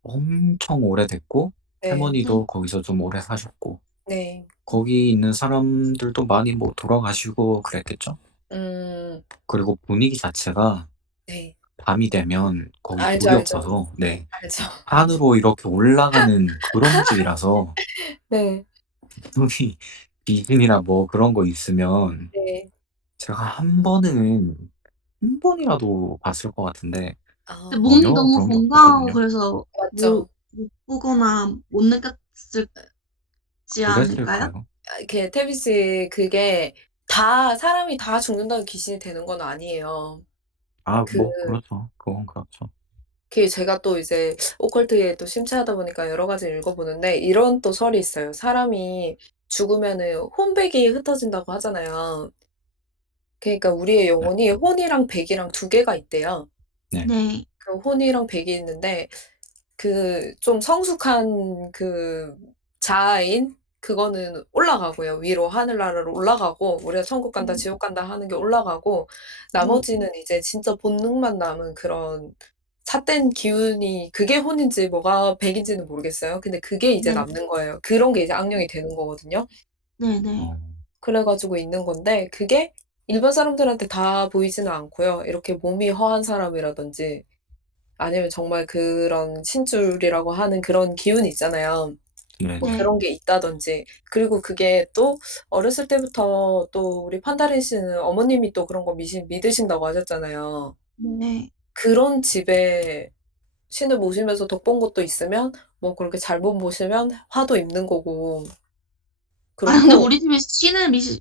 엄청 오래됐고 네. 네. 할머니도 거기서 좀 오래 사셨고 네. 거기 있는 사람들도 많이 뭐 돌아가시고 그랬겠죠? 음. 그리고 분위기 자체가 네. 밤이 되면 거기 알죠, 불이 알죠. 없어서 네. 알죠. 산으로 이렇게 올라가는 그런 집이라서 네. 분이 귀신이나 뭐 그런 거 있으면 네. 제가 한 번이라도 봤을 것 같은데 근데 아 몸이 전혀 너무 그런 게 건강하고 없었거든요. 그래서 맞죠. 못 보거나 못 느꼈을지 않을까요? 그랬을까요? 태비 씨 그게 다 사람이 다 죽는다고 귀신이 되는 건 아니에요. 아, 그 뭐 그렇죠. 그건 그렇죠. 제가 또 이제 오컬트에 또 심취하다 보니까 여러 가지 읽어 보는데 이런 또 설이 있어요. 사람이 죽으면은 혼백이 흩어진다고 하잖아요. 그러니까 우리의 네. 영혼이 혼이랑 백이랑 두 개가 있대요. 네. 네. 그 혼이랑 백이 있는데 그 좀 성숙한 그 자아인 그거는 올라가고요. 위로 하늘나라로 올라가고 우리가 천국 간다 음. 지옥 간다 하는 게 올라가고 네. 나머지는 이제 진짜 본능만 남은 그런 삿된 기운이 그게 혼인지 뭐가 백인지는 모르겠어요. 근데 그게 이제 네. 남는 거예요. 그런 게 이제 악령이 되는 거거든요. 네네. 어. 그래 가지고 있는 건데 그게 일반 사람들한테 다 보이지는 않고요. 이렇게 몸이 허한 사람이라든지 아니면 정말 그런 신줄이라고 하는 그런 기운이 있잖아요. 뭐 네네. 네. 그런 게 있다든지 그리고 그게 또 어렸을 때부터 또 우리 판다린 씨는 어머님이 또 그런 거 믿으신다고 하셨잖아요. 네. 그런 집에 신을 모시면서 덕본 것도 있으면 뭐 그렇게 잘못 모시면 화도 입는 거고 아 근데 그렇고 우리 집에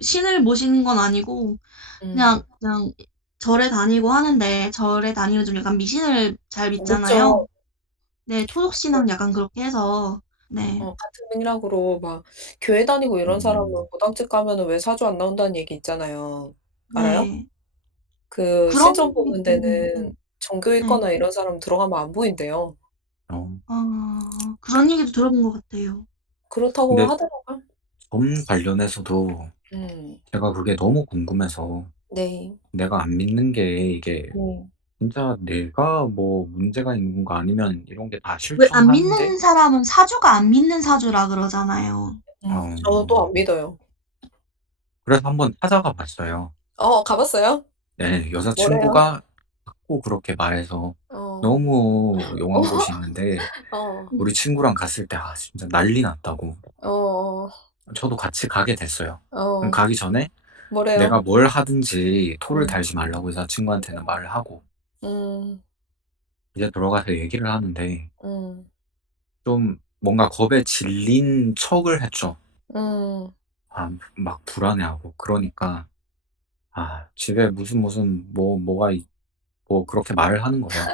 신을 모시는 건 아니고 음 그냥 절에 다니고 하는데 절에 다니면 좀 약간 미신을 잘 믿잖아요. 믿죠. 네. 토속신앙 약간 그렇게 해서 네. 같은 맥락으로 막 교회 다니고 이런 사람은 음. 무당집 가면은 왜 사주 안 나온다는 얘기 있잖아요. 알아요? 네. 그 그런 신점 보는 데는 종교 네. 있거나 이런 사람 들어가면 안 보인대요. 어. 그런 얘기도 들어본 것 같아요. 그렇다고 근데 하더라고요. 점 관련해서도 음. 제가 그게 너무 궁금해서 네. 내가 안 믿는 게 이게 네. 진짜 내가 뭐 문제가 있는 건가 아니면 이런 게 다 왜 안 실존하는데 믿는 사람은 사주가 안 믿는 사주라 그러잖아요. 저도 안 어 믿어요. 그래서 한번 찾아가 봤어요. 가 봤어요? 네. 뭐래요? 여자친구가 자꾸 그렇게 말해서 어. 너무 용한 곳이 있는데 어. 우리 친구랑 갔을 때 진짜 난리 났다고. 어어. 저도 같이 가게 됐어요. 그럼 어. 가기 전에 뭐래요? 내가 뭘 하든지 토를 음. 달지 말라고 여자친구한테는 말을 하고 음. 이제 들어가서 얘기를 하는데 음. 좀 뭔가 겁에 질린 척을 했죠. 음. 막 불안해하고. 그러니까 집에 무슨 뭐가 뭐 그렇게 말을 하는 거예요.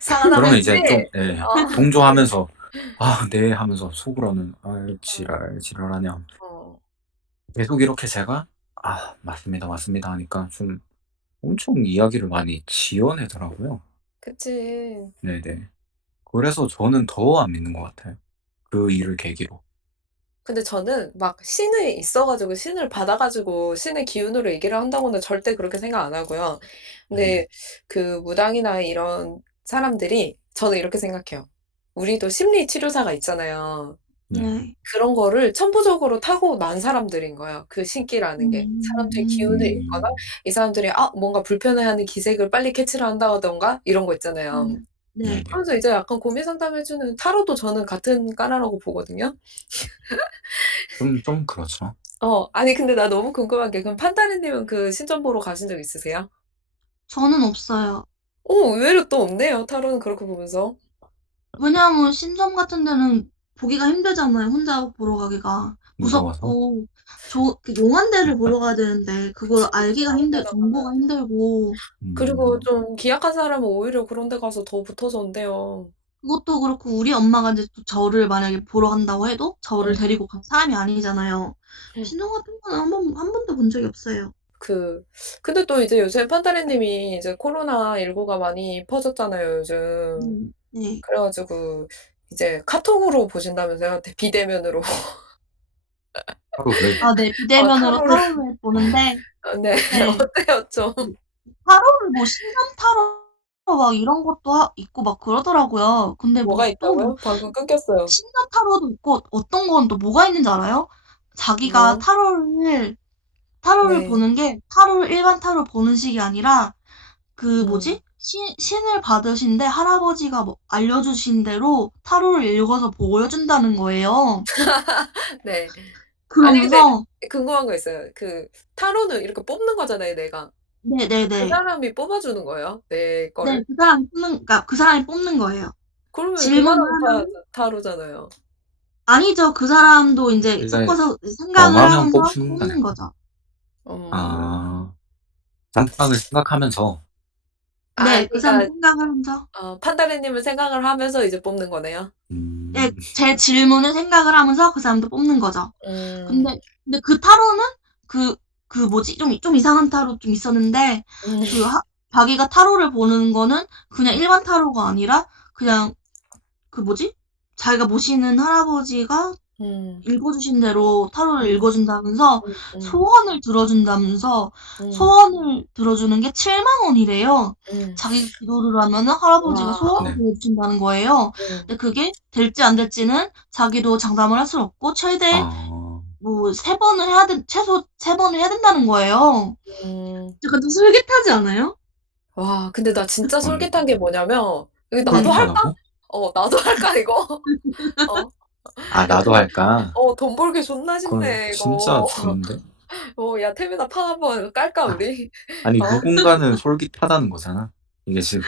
상하다고 그러면 했지? 이제 좀 어. 동조하면서 네 하면서 속으로는 어. 지랄하냐. 어. 계속 이렇게 제가 맞습니다, 맞습니다 하니까 좀 엄청 이야기를 많이 지어내더라고요. 그치. 네네. 그래서 저는 더 안 믿는 것 같아요. 그 일을 계기로. 근데 저는 막 신이 있어 가지고 신을 받아 가지고 신의 기운으로 얘기를 한다고는 절대 그렇게 생각 안 하고요. 네. 근데 그 무당이나 이런 사람들이 저는 이렇게 생각해요. 우리도 심리 치료사가 있잖아요. 네. 네. 그런 거를 천부적으로 타고난 사람들인 거예요, 그 신기라는 게. 사람들의 기운을 읽거나 음. 이 사람들이 뭔가 불편해하는 기색을 빨리 캐치를 한다든가 이런 거 있잖아요. 네. 네네. 그래서 이제 약간 고민 상담해 주는 타로도 저는 같은 까라라고 보거든요. 좀 그렇죠. 아니 근데 나 너무 궁금한 게 그럼 판다리 님은 그 신점 보러 가신 적 있으세요? 저는 없어요. 의외로 또 없네요, 타로는 그렇게 보면서. 왜냐하면 신점 같은 데는 보기가 힘들잖아요. 혼자 보러 가기가. 무서워서? 무섭고 그 용한 데를 보러 가야 되는데 그걸 그치. 알기가 다른 데가 가면 정보가 힘들고 그리고 음. 좀 기약한 사람은 오히려 그런 데 가서 더 붙어서 온대요. 그것도 그렇고 우리 엄마가 이제 또 저를 만약에 보러 간다고 해도 저를 응. 데리고 간 사람이 아니잖아요. 응. 신종 같은 거는 한 번도 본 적이 없어요. 그 근데 또 이제 요새 판다리 님이 이제 코로나19가 많이 퍼졌잖아요, 요즘. 네. 그래 가지고 이제 카톡으로 보신다면서요? 비대면으로. 하루를 네. 비대면으로 타로를. 타로를 보는데 네. 네. 어때요 좀? 그 타로를 뭐 신상 타로 막 이런 것도 있고 막 그러더라고요. 근데 뭐가 또 뭐 있다고요? 방금 끊겼어요. 신상 타로도 있고 어떤 건 또 뭐가 있는지 알아요? 자기가 뭐요? 타로를 네. 보는 게 일반 타로 보는 식이 아니라 그 음. 뭐지? 신을 받으신데 할아버지가 뭐 알려주신 대로 타로를 읽어서 보여준다는 거예요. 네. 아니 근데 그러면서 궁금한 거 있어요. 그 타로는 이렇게 뽑는 거잖아요, 내가. 그 네네네. 사람이 뽑아 주는 거예요? 내 네, 거를? 그 사람이 뽑는 거예요. 그러면 그 질문을 사람 하면 타로잖아요. 아니죠. 그 사람도 인제 이제 섞어서 생각을 정하면 하면서 뽑는 뽑는 거네요. 거죠. 음. 상황을 생각하면서. 네, 그 사람 그러니까 생각하면서 판다리 님은 생각을 하면서 이제 뽑는 거네요? 네, 음. 제 질문을 생각을 하면서 그 사람도 뽑는 거죠. 음. 근데 그 타로는 그 뭐지? 좀 이상한 타로 좀 있었는데 음. 자기가 타로를 보는 거는 그냥 일반 타로가 아니라 그냥 그 뭐지? 자기가 모시는 할아버지가 음. 읽어주신 대로 타로를 음. 읽어준다면서 음. 소원을 들어준다면서 음. 소원을 들어주는 게 7만 원이래요. 음. 자기가 기도를 하면은 할아버지가 와. 소원을 네. 들어주신다는 거예요. 음. 근데 그게 될지 안 될지는 자기도 장담을 할 수는 없고 최대 아. 뭐 3번을 최소 3번을 해야 된다는 거예요. 음. 약간 좀 솔깃하지 않아요? 와 근데 나 진짜 음. 솔깃한 게 뭐냐면 이거 나도 네. 할까? 솔깃하다고? 나도 할까 이거? 어. 나도 할까? 돈 벌기 존나 그건 쉽네 진짜 이거. 좋은데? 야 태민아 판 한번 깔까 우리? 아니 어? 누군가는 솔깃하다는 거잖아. 이게 지금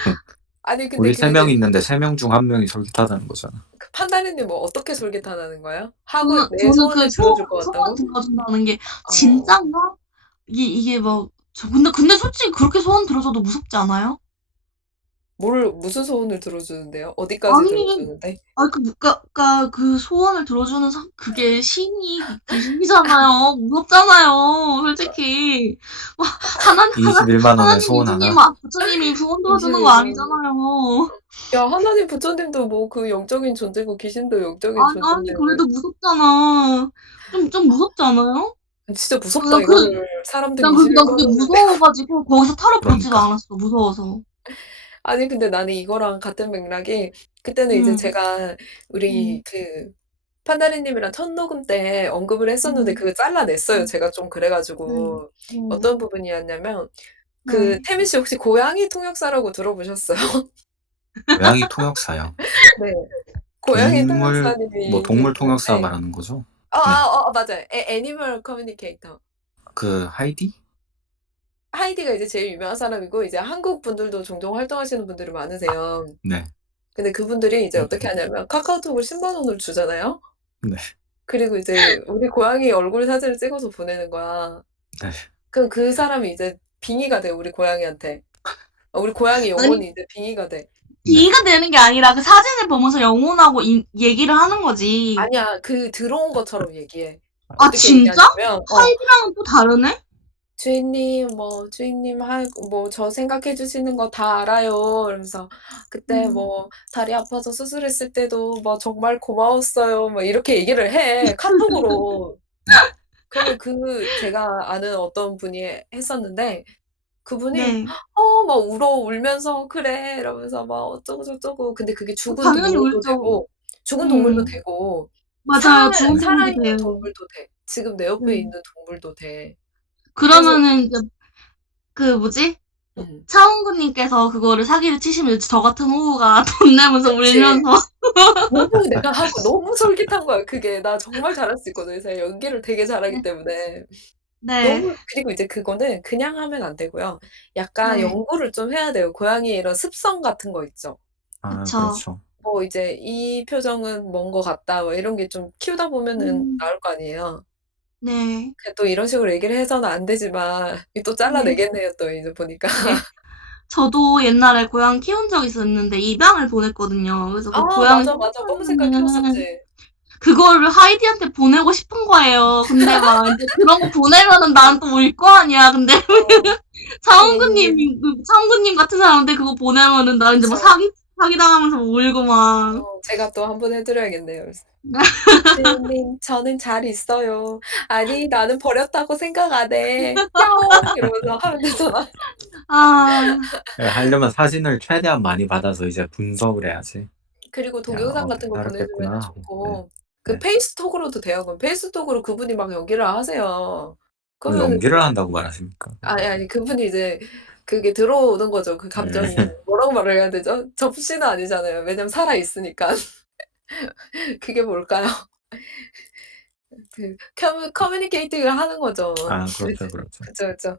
아니 근데 우리 3명 있는데 3명 중 1명이 솔깃하다는 거잖아. 그 판다리님 뭐 어떻게 솔깃하다는 거예요? 하고 내 저는 그 소원을 들어줄 것 소원 같다고? 들어준다는 게 어. 진짠가? 이게 막 근데 솔직히 그렇게 소원 들어줘도 무섭지 않아요? 무슨 소원을 들어주는데요? 어디까지 아니 들어주는데? 그 소원을 들어주는 그게 귀신이잖아요. 무섭잖아요, 솔직히. 와, 21만 원의 하나님, 소원 예수님, 하나? 부처님이 소원 들어주는 거 21만 원. 아니잖아요. 야 하나님 부처님도 뭐 그 영적인 존재고 귀신도 영적인 아니, 존재인데 그래도 무섭잖아. 좀 무섭지 않아요? 진짜 나 무섭다 이거를 사람들이 이지를 그게 떠는데. 무서워가지고 거기서 타로 보지도 그러니까. 않았어, 무서워서. 아니 근데 나는 이거랑 같은 맥락이 그때는 이제 음, 제가 우리 음, 그 판다리 님이랑 첫 녹음 때 언급을 했었는데 음, 그거 잘라냈어요, 음, 제가 좀 그래 네, 가지고. 네, 어떤 부분이었냐면 그 네. 태민 씨 혹시 고양이 통역사라고 들어보셨어요? 고양이 통역사요. 네. 고양이 뭐 통역사님이 동물 통역사 계시는데 말하는 거죠? 네. 맞아요. 애니멀 커뮤니케이터. 그 하이디? 하이디가 이제 제일 유명한 사람이고 이제 한국 분들도 종종 활동하시는 분들이 많으세요. 네. 근데 그분들이 이제 어떻게 하냐면 카카오톡을 10만 원을 주잖아요. 네. 그리고 이제 우리 고양이 얼굴 사진을 찍어서 보내는 거야. 네. 그럼 그 사람이 이제 빙의가 돼, 우리 고양이한테. 우리 고양이 아니, 영혼이 이제 빙의가 돼. 네. 비가 되는 게 아니라 그 사진을 보면서 영혼하고 얘기를 하는 거지. 아니야, 그 들어온 것처럼 얘기해. 아, 어떻게 진짜? 얘기하냐면, 하이드랑은 또 다르네? 주인님, 주인님, 저 생각해 주시는 거 다 알아요. 이러면서, 그때 다리 아파서 수술했을 때도 정말 고마웠어요. 이렇게 얘기를 해, 카톡으로. 네. 그러면 제가 아는 어떤 분이 했었는데, 그분이, 네. 울면서, 그래. 이러면서 어쩌고저쩌고. 근데 그게 죽은 당연히 동물도 울죠. 되고, 죽은 동물도 음. 되고, 맞아요. 죽은 동물도 살아있는 돼요. 동물도 돼. 지금 내 옆에 음. 있는 동물도 돼. 그래서, 그러면은 이제 그 뭐지? 음, 차은구님께서 그거를 사기를 치시면 저 같은 호구가 돈 내면서 그치. 울면서 너무 내가 하고 너무 솔깃한 거야, 그게. 나 정말 잘할 수 있거든. 제가 연기를 되게 잘하기 네. 때문에. 네. 그리고 이제 그거는 그냥 하면 안 되고요. 약간 네. 연구를 좀 해야 돼요. 고양이의 이런 습성 같은 거 있죠. 아, 그쵸. 그렇죠. 이제 '이 표정은 뭔 것 같다.' 이런 게 좀 키우다 보면은 음. 나올 거 아니에요. 네. 또 이런 식으로 얘기를 해서는 안 되지만 이 또 네. 잘라내겠네요, 또 이제 보니까. 네. 저도 옛날에 고양이 키운 적이 있었는데 입양을 보냈거든요. 그래서 그 아, 고양이 맞아, 맞아. 검은 색깔 똥을 키웠었지. 그거를 하이디한테 보내고 싶은 거예요. 근데 막 이제 그런 거 보내면은 난 또 울 거 아니야. 근데 어. 하이님. 차은구님 같은 사람한테 그거 보내면은 나 이제 막 그쵸. 사기당하면서 막 울고 막. 제가 또 한 번 해 드려야겠네요. 그래서 "주인님 저는 잘 있어요." "아니 나는 버렸다고 생각 안 해. 야옹." 이러면서 하면 되잖아. 아, 네, 하려면 사진을 최대한 많이 받아서 이제 분석을 해야지. 그리고 야, 동영상 같은 거 보내주면은 깨달았겠구나 하고. 네. 좋고, 네. 페이스톡으로도 돼요. 그럼 페이스톡으로 그분이 막 연기를 하세요. 그러면은 연기를 한다고 말하십니까? 아니 그분이 이제 그게 들어오는 거죠, 그 감정이. 네. 뭐라고 말을 해야 되죠? 접시는 아니잖아요. 왜냐면 살아 있으니까. 그게 뭘까요? 커뮤니케이팅을 하는 거죠. 아, 그래서 그렇죠, 그렇죠. 그쵸, 그쵸.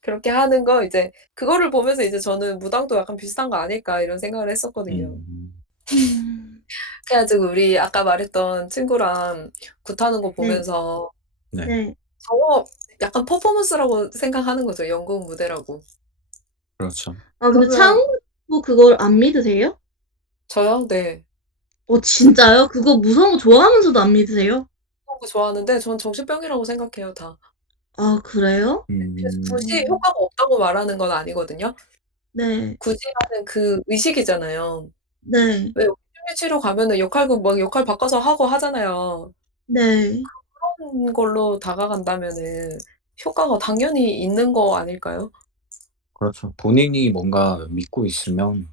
그렇게 하는 거 이제 그거를 보면서 이제 저는 '무당도 약간 비슷한 거 아닐까.' 이런 생각을 했었거든요. 음. 음. 그래 가지고 우리 아까 말했던 친구랑 굿하는 거 네. 보면서 네. 네. 저거 약간 퍼포먼스라고 생각하는 거죠, 연극 무대라고. 그렇죠. 아, 근데 그러면 차은우 그걸 안 믿으세요? 저요? 네. 진짜요? 그거 무서운 거 좋아하면서도 안 믿으세요? 그런 거 좋아하는데 전 정신병이라고 생각해요, 다. 아, 그래요? 그래서 굳이 음. 효과가 없다고 말하는 건 아니거든요. 네. 굳이 하는 그 의식이잖아요. 네. 왜 심리치료 가면은 역할극 역할 바꿔서 하고 하잖아요. 네. 그런 걸로 다가간다면은 효과가 당연히 있는 거 아닐까요? 그렇죠. 본인이 뭔가 믿고 있으면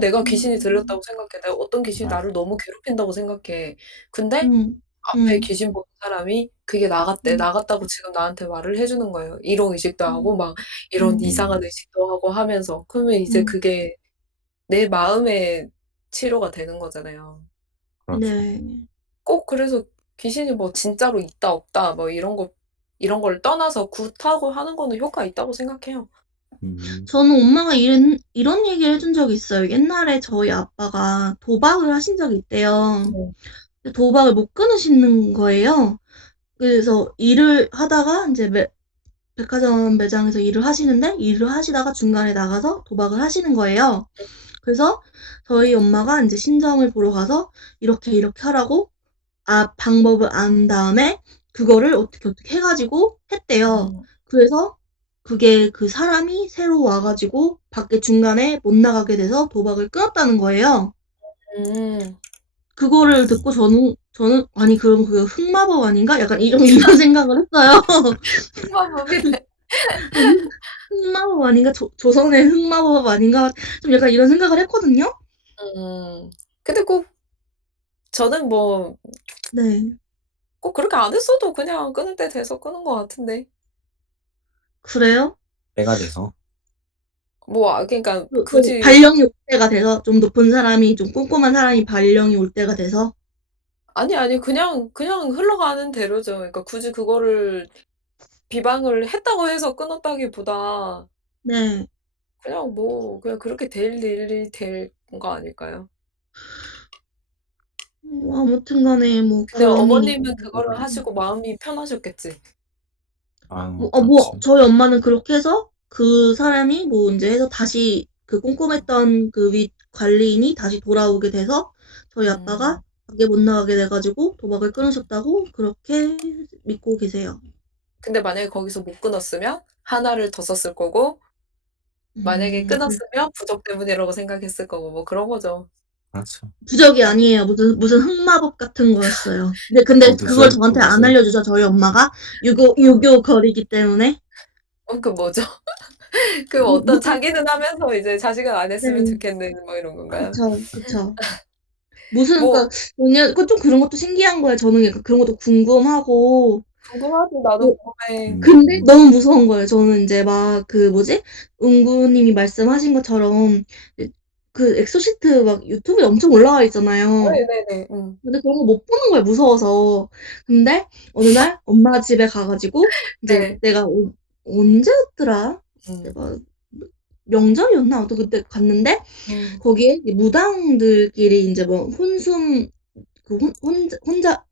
내가 귀신이 음. 들렸다고 생각해. 내가 어떤 귀신이 아, 나를 너무 괴롭힌다고 생각해. 근데 음. 앞에 음. 귀신 보는 사람이 그게 나갔대. 음. 나갔다고 지금 나한테 말을 해 주는 거예요. 이런 의식도 음. 하고 이런 음. 이상한 음, 의식도 하고 하면서. 그러면 이제 음. 그게 내 마음의 치료가 되는 거잖아요. 그렇죠. 네. 꼭 그래서 귀신이 진짜로 있다 없다 이런 걸 떠나서 굿하고 하는 거는 효과 있다고 생각해요. 음. 저는 엄마가 이런 얘기를 해준 적이 있어요. 옛날에 저희 아빠가 도박을 하신 적이 있대요. 네. 근데 도박을 못 끊으시는 거예요. 그래서 일을 하다가 이제 백화점 매장에서 일을 하시는데 일을 하시다가 중간에 나가서 도박을 하시는 거예요. 그래서 저희 엄마가 이제 신점을 보러 가서 이렇게 이렇게 하라고 방법을 안 다음에 그거를 어떻게 해가지고 했대요. 음. 그래서 그게 그 사람이 새로 와가지고 밖에 중간에 못 나가게 돼서 도박을 끊었다는 거예요. 음. 그거를 듣고 저는 아니 그럼 그게 흑마법 아닌가? 약간 이런 생각을 했어요. 흑마법이네. 흑마법 아닌가? 조선의 흑마법 아닌가? 좀 약간 이런 생각을 했거든요. 음. 근데 저는 네. 꼭 그렇게 안 했어도 그냥 끊을 때 돼서 끄는 것 같은데. 그래요? 때가 돼서. 그러니까 좀 굳이 발령이 올 때가 돼서 좀 높은 사람이 좀 꼼꼼한 사람이 발령이 올 때가 돼서 아니 그냥 흘러가는 대로죠. 그러니까 굳이 그거를 비방을 했다고 해서 끊었다기보다 네. 그냥 그냥 그렇게 될 일이 될 거 아닐까요? 아무튼 간에 뭐 근데 그런 일이 어머님은 그거를 있었어요. 하시고 마음이 편하셨겠지. 아유, 그렇지. 저희 엄마는 그렇게 해서 그 사람이 뭐 인제 해서 다시 그 꼼꼼했던 그 윗 관리인이 다시 돌아오게 돼서 저희 아빠가 음. 밖에 못 나가게 돼 가지고 도박을 끊으셨다고 그렇게 믿고 계세요. 근데 만약에 거기서 못 끊었으면 하나를 더 썼을 거고 만약에 그 끊었으면 부적 때문이라고 생각했을 거고 뭐 그런 거죠. 그렇죠. 부적이 아니에요. 무슨 흑마법 같은 거였어요. 근데 그걸 도두술? 저한테 안 도두술? 알려주죠, 저희 엄마가. 유교 거리기 때문에. 그 뭐죠? 그 무 어떤 무슨 자기는 하면서 이제 자식은 안 했으면 네. 좋겠는 뭐 이런 건가요? 그쵸, 그쵸. 무슨 뭐 그러니까 뭐냐 그 좀 그런 것도 신기한 거예요. 저는 약간 그런 것도 궁금하고 궁금하지. 나도 뭐 궁금해. 근데 너무 무서운 거예요. 저는 인제 막 그 뭐지? 은구님이 말씀하신 것처럼 그 엑소시트 막 유튜브에 엄청 올라와 있잖아요. 네네네. 근데 그런 거 못 보는 거예요, 무서워서. 근데 어느 날 엄마 집에 가 가지고 인제 네. 내가 언제였더라? 음. 내가 명절이었나? 아무튼 그때 갔는데 음. 거기에 이제 무당들끼리 인제 뭐 혼숨 그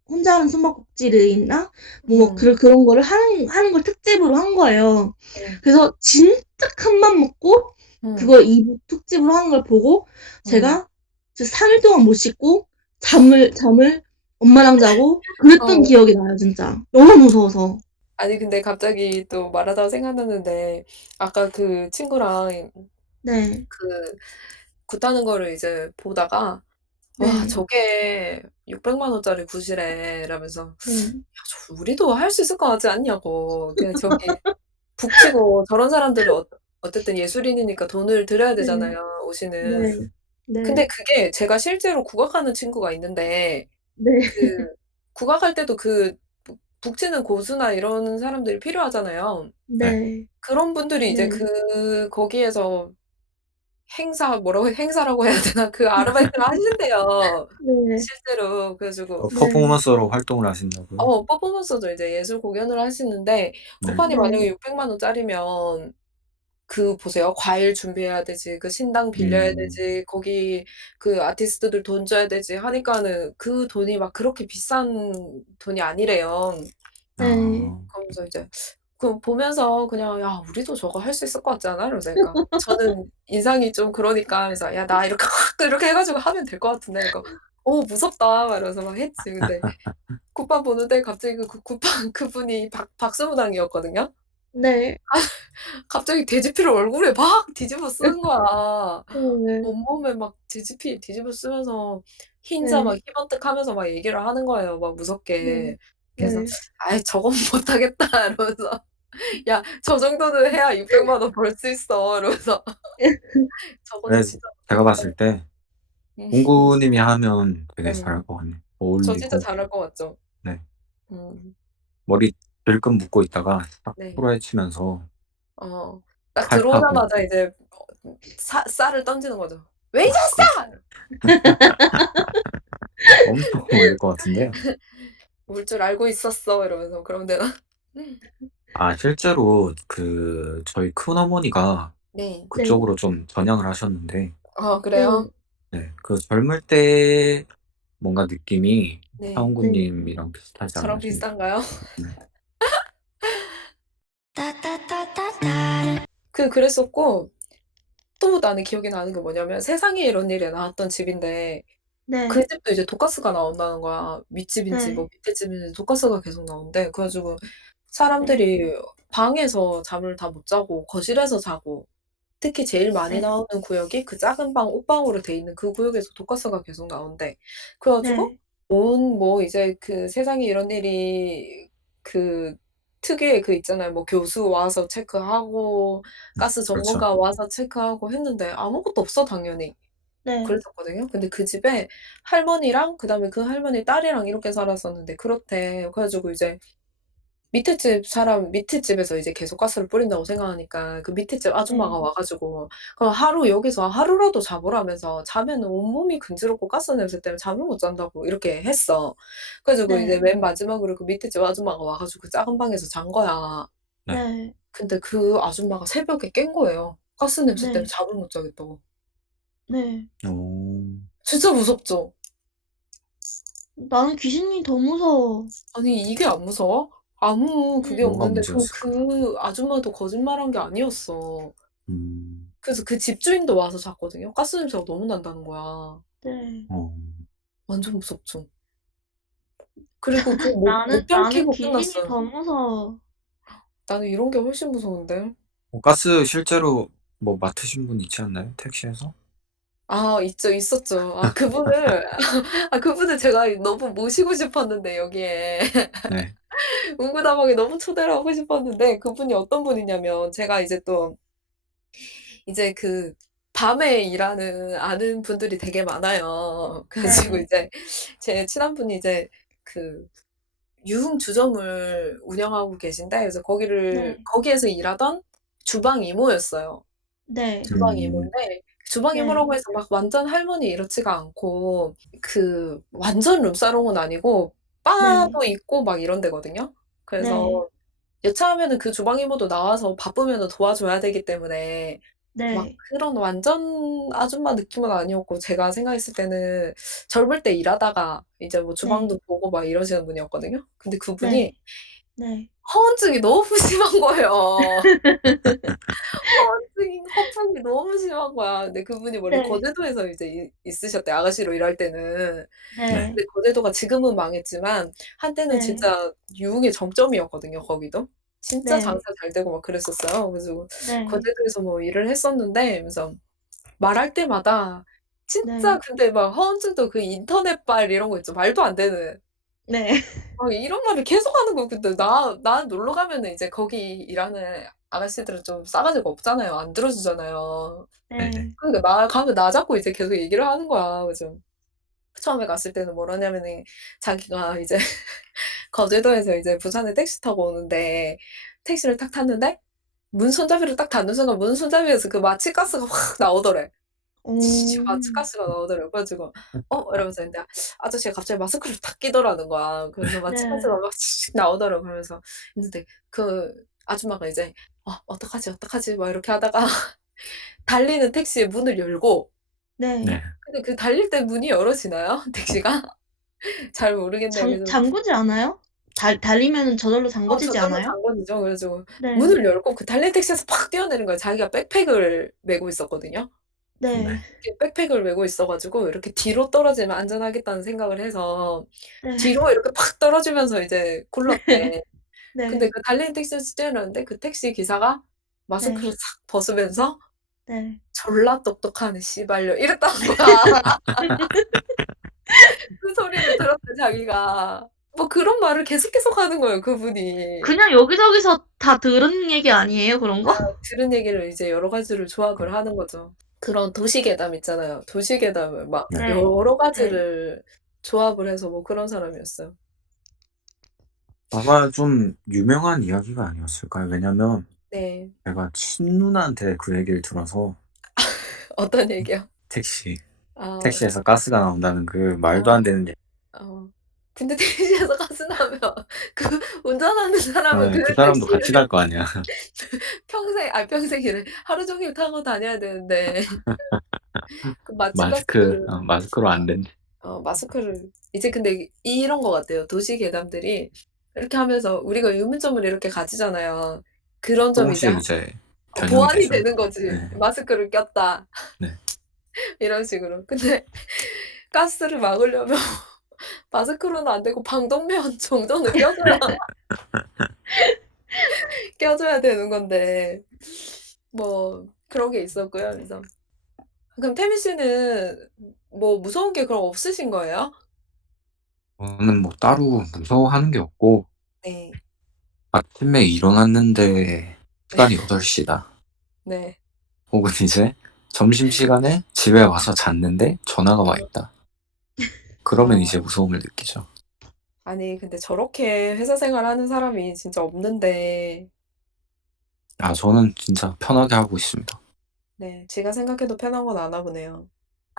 혼자 하는 숨바꼭질이나 뭐 음. 그런 거를 하는 걸 특집으로 한 거예요. 네. 그래서 진짜 큰맘 먹고 음. 그걸 2부 특집으로 하는 걸 보고 음. 제가 진짜 3일 동안 못 씻고 잠을 엄마랑 자고 그랬던 어. 기억이 나요 진짜. 너무 무서워서. 아니 근데 갑자기 또 말하다가 생각났는데 아까 그 친구랑 네. 그 굿하는 거를 이제 보다가 "와 네. 저게 600만 원짜리 굿이래." 이러면서 "야 네. 저 우리도 할 수 있을 것 같지 않냐."고. 그냥 저기 북치고 저런 사람들은 어쨌든 예술인이니까 돈을 들여야 네. 되잖아요, 옷이는. 네. 근데 네. 그게 제가 실제로 국악하는 친구가 있는데 네. 그 국악할 때도 그 북치는 고수나 이런 사람들이 필요하잖아요. 네. 네. 그런 분들이 이제 네. 거기에서 행사라고 해야 되나? 그 아르바이트를 하신대요, 네. 실제로. 그래 가지고 네. 퍼포먼서로 활동을 하신다고요? 퍼포먼스죠. 이제 예술 공연을 하시는데 네. 쿠팡이 네. 만약에 600만 원짜리면 그 보세요. 과일 준비해야 되지, 그 신당 빌려야 음. 되지, 거기 그 아티스트들 돈 줘야 되지 하니까는 그 돈이 막 그렇게 비싼 돈이 아니래요. 네. 아. 그러면서 이제 보면서 그냥 '야 우리도 저거 할 수 있을 것 같지 않아?' 이러면서 그러니까 저는 인상이 좀 그러니까 하면서 "야 나 이렇게 확 이렇게 해 가지고 하면 될 것 같은데." 그러니까 "어 무섭다." 막 이러면서 막 했지. 근데 굿밤 보는데 갑자기 그 굿밤 그분이 박수무당이었거든요. 네. 갑자기 돼지피를 얼굴에 막 뒤집어 쓰는 거야. 네. 온몸에 막 뒤집어 쓰면서 흰자 막 네. 희번뜩하면서 막 얘기를 하는 거예요, 막 네. 무섭게. 그래서 네. '아이 저건 못하겠다.' 이러면서 "야 저 정도는 해야 600만 원 벌 수 있어." 이러면서 "저거는 네. 진짜 제가 못하겠다." 봤을 때 음. 공구님이 하면 되게 음. 잘할 것 같네요. 저 진짜 어울리고. 잘할 것 같죠? 네. 음. 머리 질끈 묶고 있다가 딱 네. 후라이치면서 어. 딱 칼 타고 들어오자마자 이제 쌀을 던지는 거죠. "왜 그렇죠. 잊었어!" 엄청 어울릴 것 같은데요. "울 줄 알고 있었어." 이러면서 그러면 되나? 아, 실제로 저희 큰어머니가 네. 네. 그쪽으로 좀 전향을 하셨는데 그래요? 네. 네, 그 젊을 때 뭔가 느낌이 네. 네. 차은구님이랑 비슷하지 저랑 않나 싶네요. 비슷한가요? 네. 그랬었고 또 나는 기억이 나는 게 뭐냐면 세상에 이런 일이 나왔던 집인데 그 네. 집도 이제 독가스가 나온다는 거야. 윗집인지 뭐 네. 밑에 집인지 독가스가 계속 나온대. 그래 가지고 네. 사람들이 방에서 잠을 다 못 자고 거실에서 자고 특히 제일 많이 네. 나오는 구역이 그 작은 방 옷방으로 돼 있는 그 구역에서 독가스가 계속 나온대. 그래 가지고 네. 온 뭐 이제 그 세상에 이런 일이 그 특유의 그 있잖아요. 뭐 교수 와서 체크하고 가스 그렇죠. 전문가 와서 체크하고 했는데 아무것도 없어 당연히. 네. 그랬었거든요. 근데 그 집에 할머니랑 그다음에 그 할머니 딸이랑 이렇게 살았었는데 그렇대. 그래 가지고 이제 밑에 집에서 이제 계속 가스를 뿌린다고 생각하니까 그 밑에 집 네. 아줌마가 와 가지고 하루 여기서 하루라도 자보라면서 자면은 온몸이 근지럽고 가스 냄새 때문에 잠을 못 잔다고 이렇게 했어. 그래 가지고 이제 네. 맨 마지막으로 그 밑에 집 아줌마가 와 가지고 그 작은 방에서 잔 거야. 네. 네. 근데 그 아줌마가 새벽에 깬 거예요. 가스 냄새 때문에 네. 잠을 못 자겠다고. 네. 어. 진짜 무섭죠? 나는 귀신이 더 무서워. 아니, 이게 안 무서워? 아무 그게 응. 뭐가 없는데 문제였을까? 그 아줌마도 거짓말한 게 아니었어. 음, 그래서 그 집주인도 와서 잤거든요. 가스 냄새가 너무 난다는 거야. 네. 어, 완전 무섭죠. 그리고 그 못 나는 밝히고 귀신이 끝났어요. 더 무서워. 나는 이런 게 훨씬 무서운데. 가스 실제로 뭐 맡으신 분 있지 않나요? 택시에서? 아, 있었죠. 아, 그분을 그분을 제가 너무 모시고 싶었는데 여기에. 네. 문구다방에 너무 초대를 하고 싶었는데 그분이 어떤 분이냐면 제가 이제 또 이제 그 밤에 일하는 아는 분들이 되게 많아요. 그래 가지고 네. 이제 제 친한 분이 이제 그 유흥주점을 운영하고 계신데 그래서 네. 거기에서 일하던 주방 이모였어요. 네. 주방 음, 이모인데 주방 네. 이모라고 해서 막 완전 할머니 이렇지가 않고 그 완전 룸사롱은 아니고 네. 바도 있고 막 이런 데거든요. 네. 그래서 여차하면은 그 주방 이모도 나와서 바쁘면은 도와줘야 되기 때문에 막 네. 그런 완전 아줌마 느낌은 아니었고 제가 생각했을 때는 젊을 때 일하다가 이제 뭐 네. 주방도 보고 막 이러시는 분이었거든요. 근데 그분이 네. 네. 허언증이 너무 심한 거예요. 허풍이 너무 심한 거야. 근데 그분이 원래 네. 거제도에서 이제 있으셨대, 아가씨로 일할 때는. 네. 네. 근데 거제도가 지금은 망했지만 한때는 네. 진짜 유흥의 정점이었거든요, 거기도. 진짜 장사 네. 잘 되고 막 그랬었어요. 그래서 네. 거제도에서 뭐 일을 했었는데 그래서 말할 때마다 진짜 네. 근데 막 허언증도 그 인터넷발 이런 거 있죠. 말도 안 되는. 네. 이런 말을 계속 하는 거예요. 근데 나 놀러 가면은 이제 거기 일하는 아가씨들은 좀 싸가지가 없잖아요. 안 들어주잖아요. 네네. 네. 그러니까 나 가면 나 잡고 이제 계속 얘기를 하는 거야. 그래서 처음에 갔을 때는 뭐라냐면은 자기가 이제 거제도에서 이제 부산에 택시 타고 오는데 택시를 딱 탔는데 문 손잡이를 딱 닫는 순간 문 손잡이에서 그 마취가스가 확 나오더래. 오. 마취가스가 나오더라고요. 그래 가지고 이러면서 근데 아저씨가 갑자기 마스크를 딱 끼더라는 거야. 그래서 네. 마취가스가 막 나오더라고. 그러면서 있는데 그 아줌마가 이제 어떡하지, 어떡하지?" 막 이렇게 하다가 달리는 택시의 문을 열고 네. 네. 근데 그 달릴 때 문이 열어지나요? 택시가? 잘 모르겠네요. 그래서 잠그지 않아요? 달리면은 저절로 잠궈지지 저절로 않아요? 잠궈지죠. 그래 가지고 네. 문을 열고 그 달린 택시에서 팍 뛰어내린 거예요. 자기가 백팩을 메고 있었거든요. 네. 네. 이렇게 백팩을 메고 있어 가지고 이렇게 뒤로 떨어지면 안전하겠다는 생각을 해서 네. 뒤로 이렇게 팍 떨어지면서 이제 굴렀대. 근데 네. 그 달리는 택시에서 뛰어내렸는데 그 택시 기사가 네. 마스크를 싹 벗으면서 네. "졸라 똑똑하네 씨발려." 이랬다는 거야. 그 소리를 들었대 자기가. 뭐 그런 말을 계속 하는 거예요 그분이. 그냥 여기저기서 다 들은 얘기 아니에요, 그런 거? 들은 얘기를 이제 여러 가지를 조합을 하는 거죠. 그런 도시괴담 있잖아요. 도시괴담을 막 네. 네. 여러 네. 가지를 조합을 해서 뭐 그런 사람이었어요. 아마 좀 유명한 이야기가 아니었을까요? 왜냐면 네. 제가 친누나한테 그 얘기를 들어서 어떤 얘기요? 아 택시에서 가스가 나온다는 그 말도 안 어 되는 얘기. 어. 근데 택시에서 가스 나면 그 운전하는 사람은 그 그 사람도 같이 택시를 갈 거 아니야. 평생이래. 하루 종일 타고 다녀야 되는데 그 마취가스를 마스크로 안 된대. 마스크를 이제 근데 이런 것 같아요. 도시 괴담들이 이렇게 하면서 우리가 의문점을 이렇게 가지잖아요. 그런 점이 이제 조금씩 이제 변형이 보완이 되죠. 되는 거지. 네. '마스크를 꼈다.' 네. 이런 식으로. 근데 가스를 막으려면 마스크로는 안 되고 방독면 정도는 껴줘야 되는 건데 뭐 그런 게 있었고요. 그래서 그럼 태민 씨는 뭐 무서운 게 그럼 없으신 거예요? 저는 뭐 따로 무서워하는 게 없고 네. 아침에 일어났는데 네. 시간이 8시다. 네. 혹은 이제 점심시간에 집에 와서 잤는데 전화가 와 어. 있다. 그러면 아. 이제 무서움을 느끼죠. 아니 근데 저렇게 회사 생활하는 사람이 진짜 없는데 저는 진짜 편하게 하고 있습니다. 네 제가 생각해도 편한 건 아나 보네요.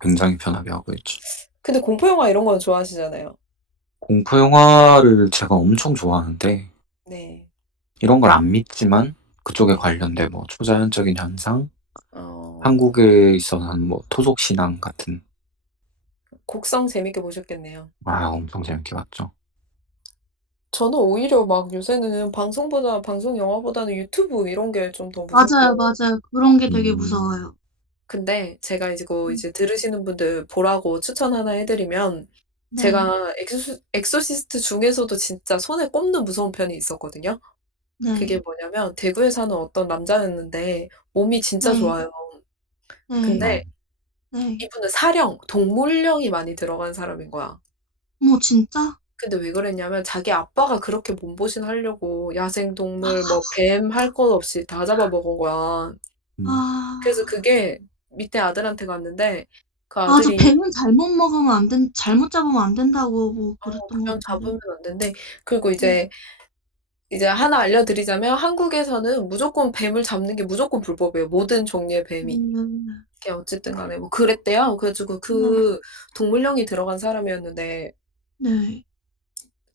굉장히 편하게 하고 있죠. 근데 공포 영화 이런 거는 좋아하시잖아요. 공포 영화를 제가 엄청 좋아하는데 네. 이런 걸 안 믿지만 그쪽에 네. 관련된 뭐 초자연적인 현상, 어. 한국에 있어서는 뭐 토속 신앙 같은 곡성 재밌게 보셨겠네요. 아 엄청 재밌게 봤죠. 저는 오히려 막 요새는 방송 영화보다는 유튜브 이런 게 좀 더 맞아요, 무섭고. 맞아요. 그런 게 되게 음. 무서워요. 근데 제가 이거 음. 이제 들으시는 분들 보라고 추천 하나 해 드리면, 네. 제가 엑소시스트 중에서도 진짜 손에 꼽는 무서운 편이 있었거든요. 그게 네. 뭐냐면 대구에 사는 어떤 남자였는데 몸이 진짜 네. 좋아요. 네. 네. 근데 네. 이분은 사령, 동물령이 많이 들어간 사람인 거야. 어머 진짜? 근데 왜 그랬냐면 자기 아빠가 그렇게 몸보신하려고 야생동물 뭐 뱀 할 것 없이 다 잡아먹은 거야. 음. 그래서 아. 그게 밑에 아들한테 갔는데 그 맞아. 아들이 뱀은 잘못 잡으면 안 된다고 뭐 그랬던 것 그냥 같은데. 잡으면 안 된대. 그리고 네. 이제 하나 알려드리자면, 한국에서는 무조건 뱀을 잡는 게 무조건 불법이에요, 모든 종류의 뱀이. 음. 그게 어쨌든 간에 뭐 그랬대요. 그래 가지고 네. 그 동물령이 들어간 사람이었는데 네.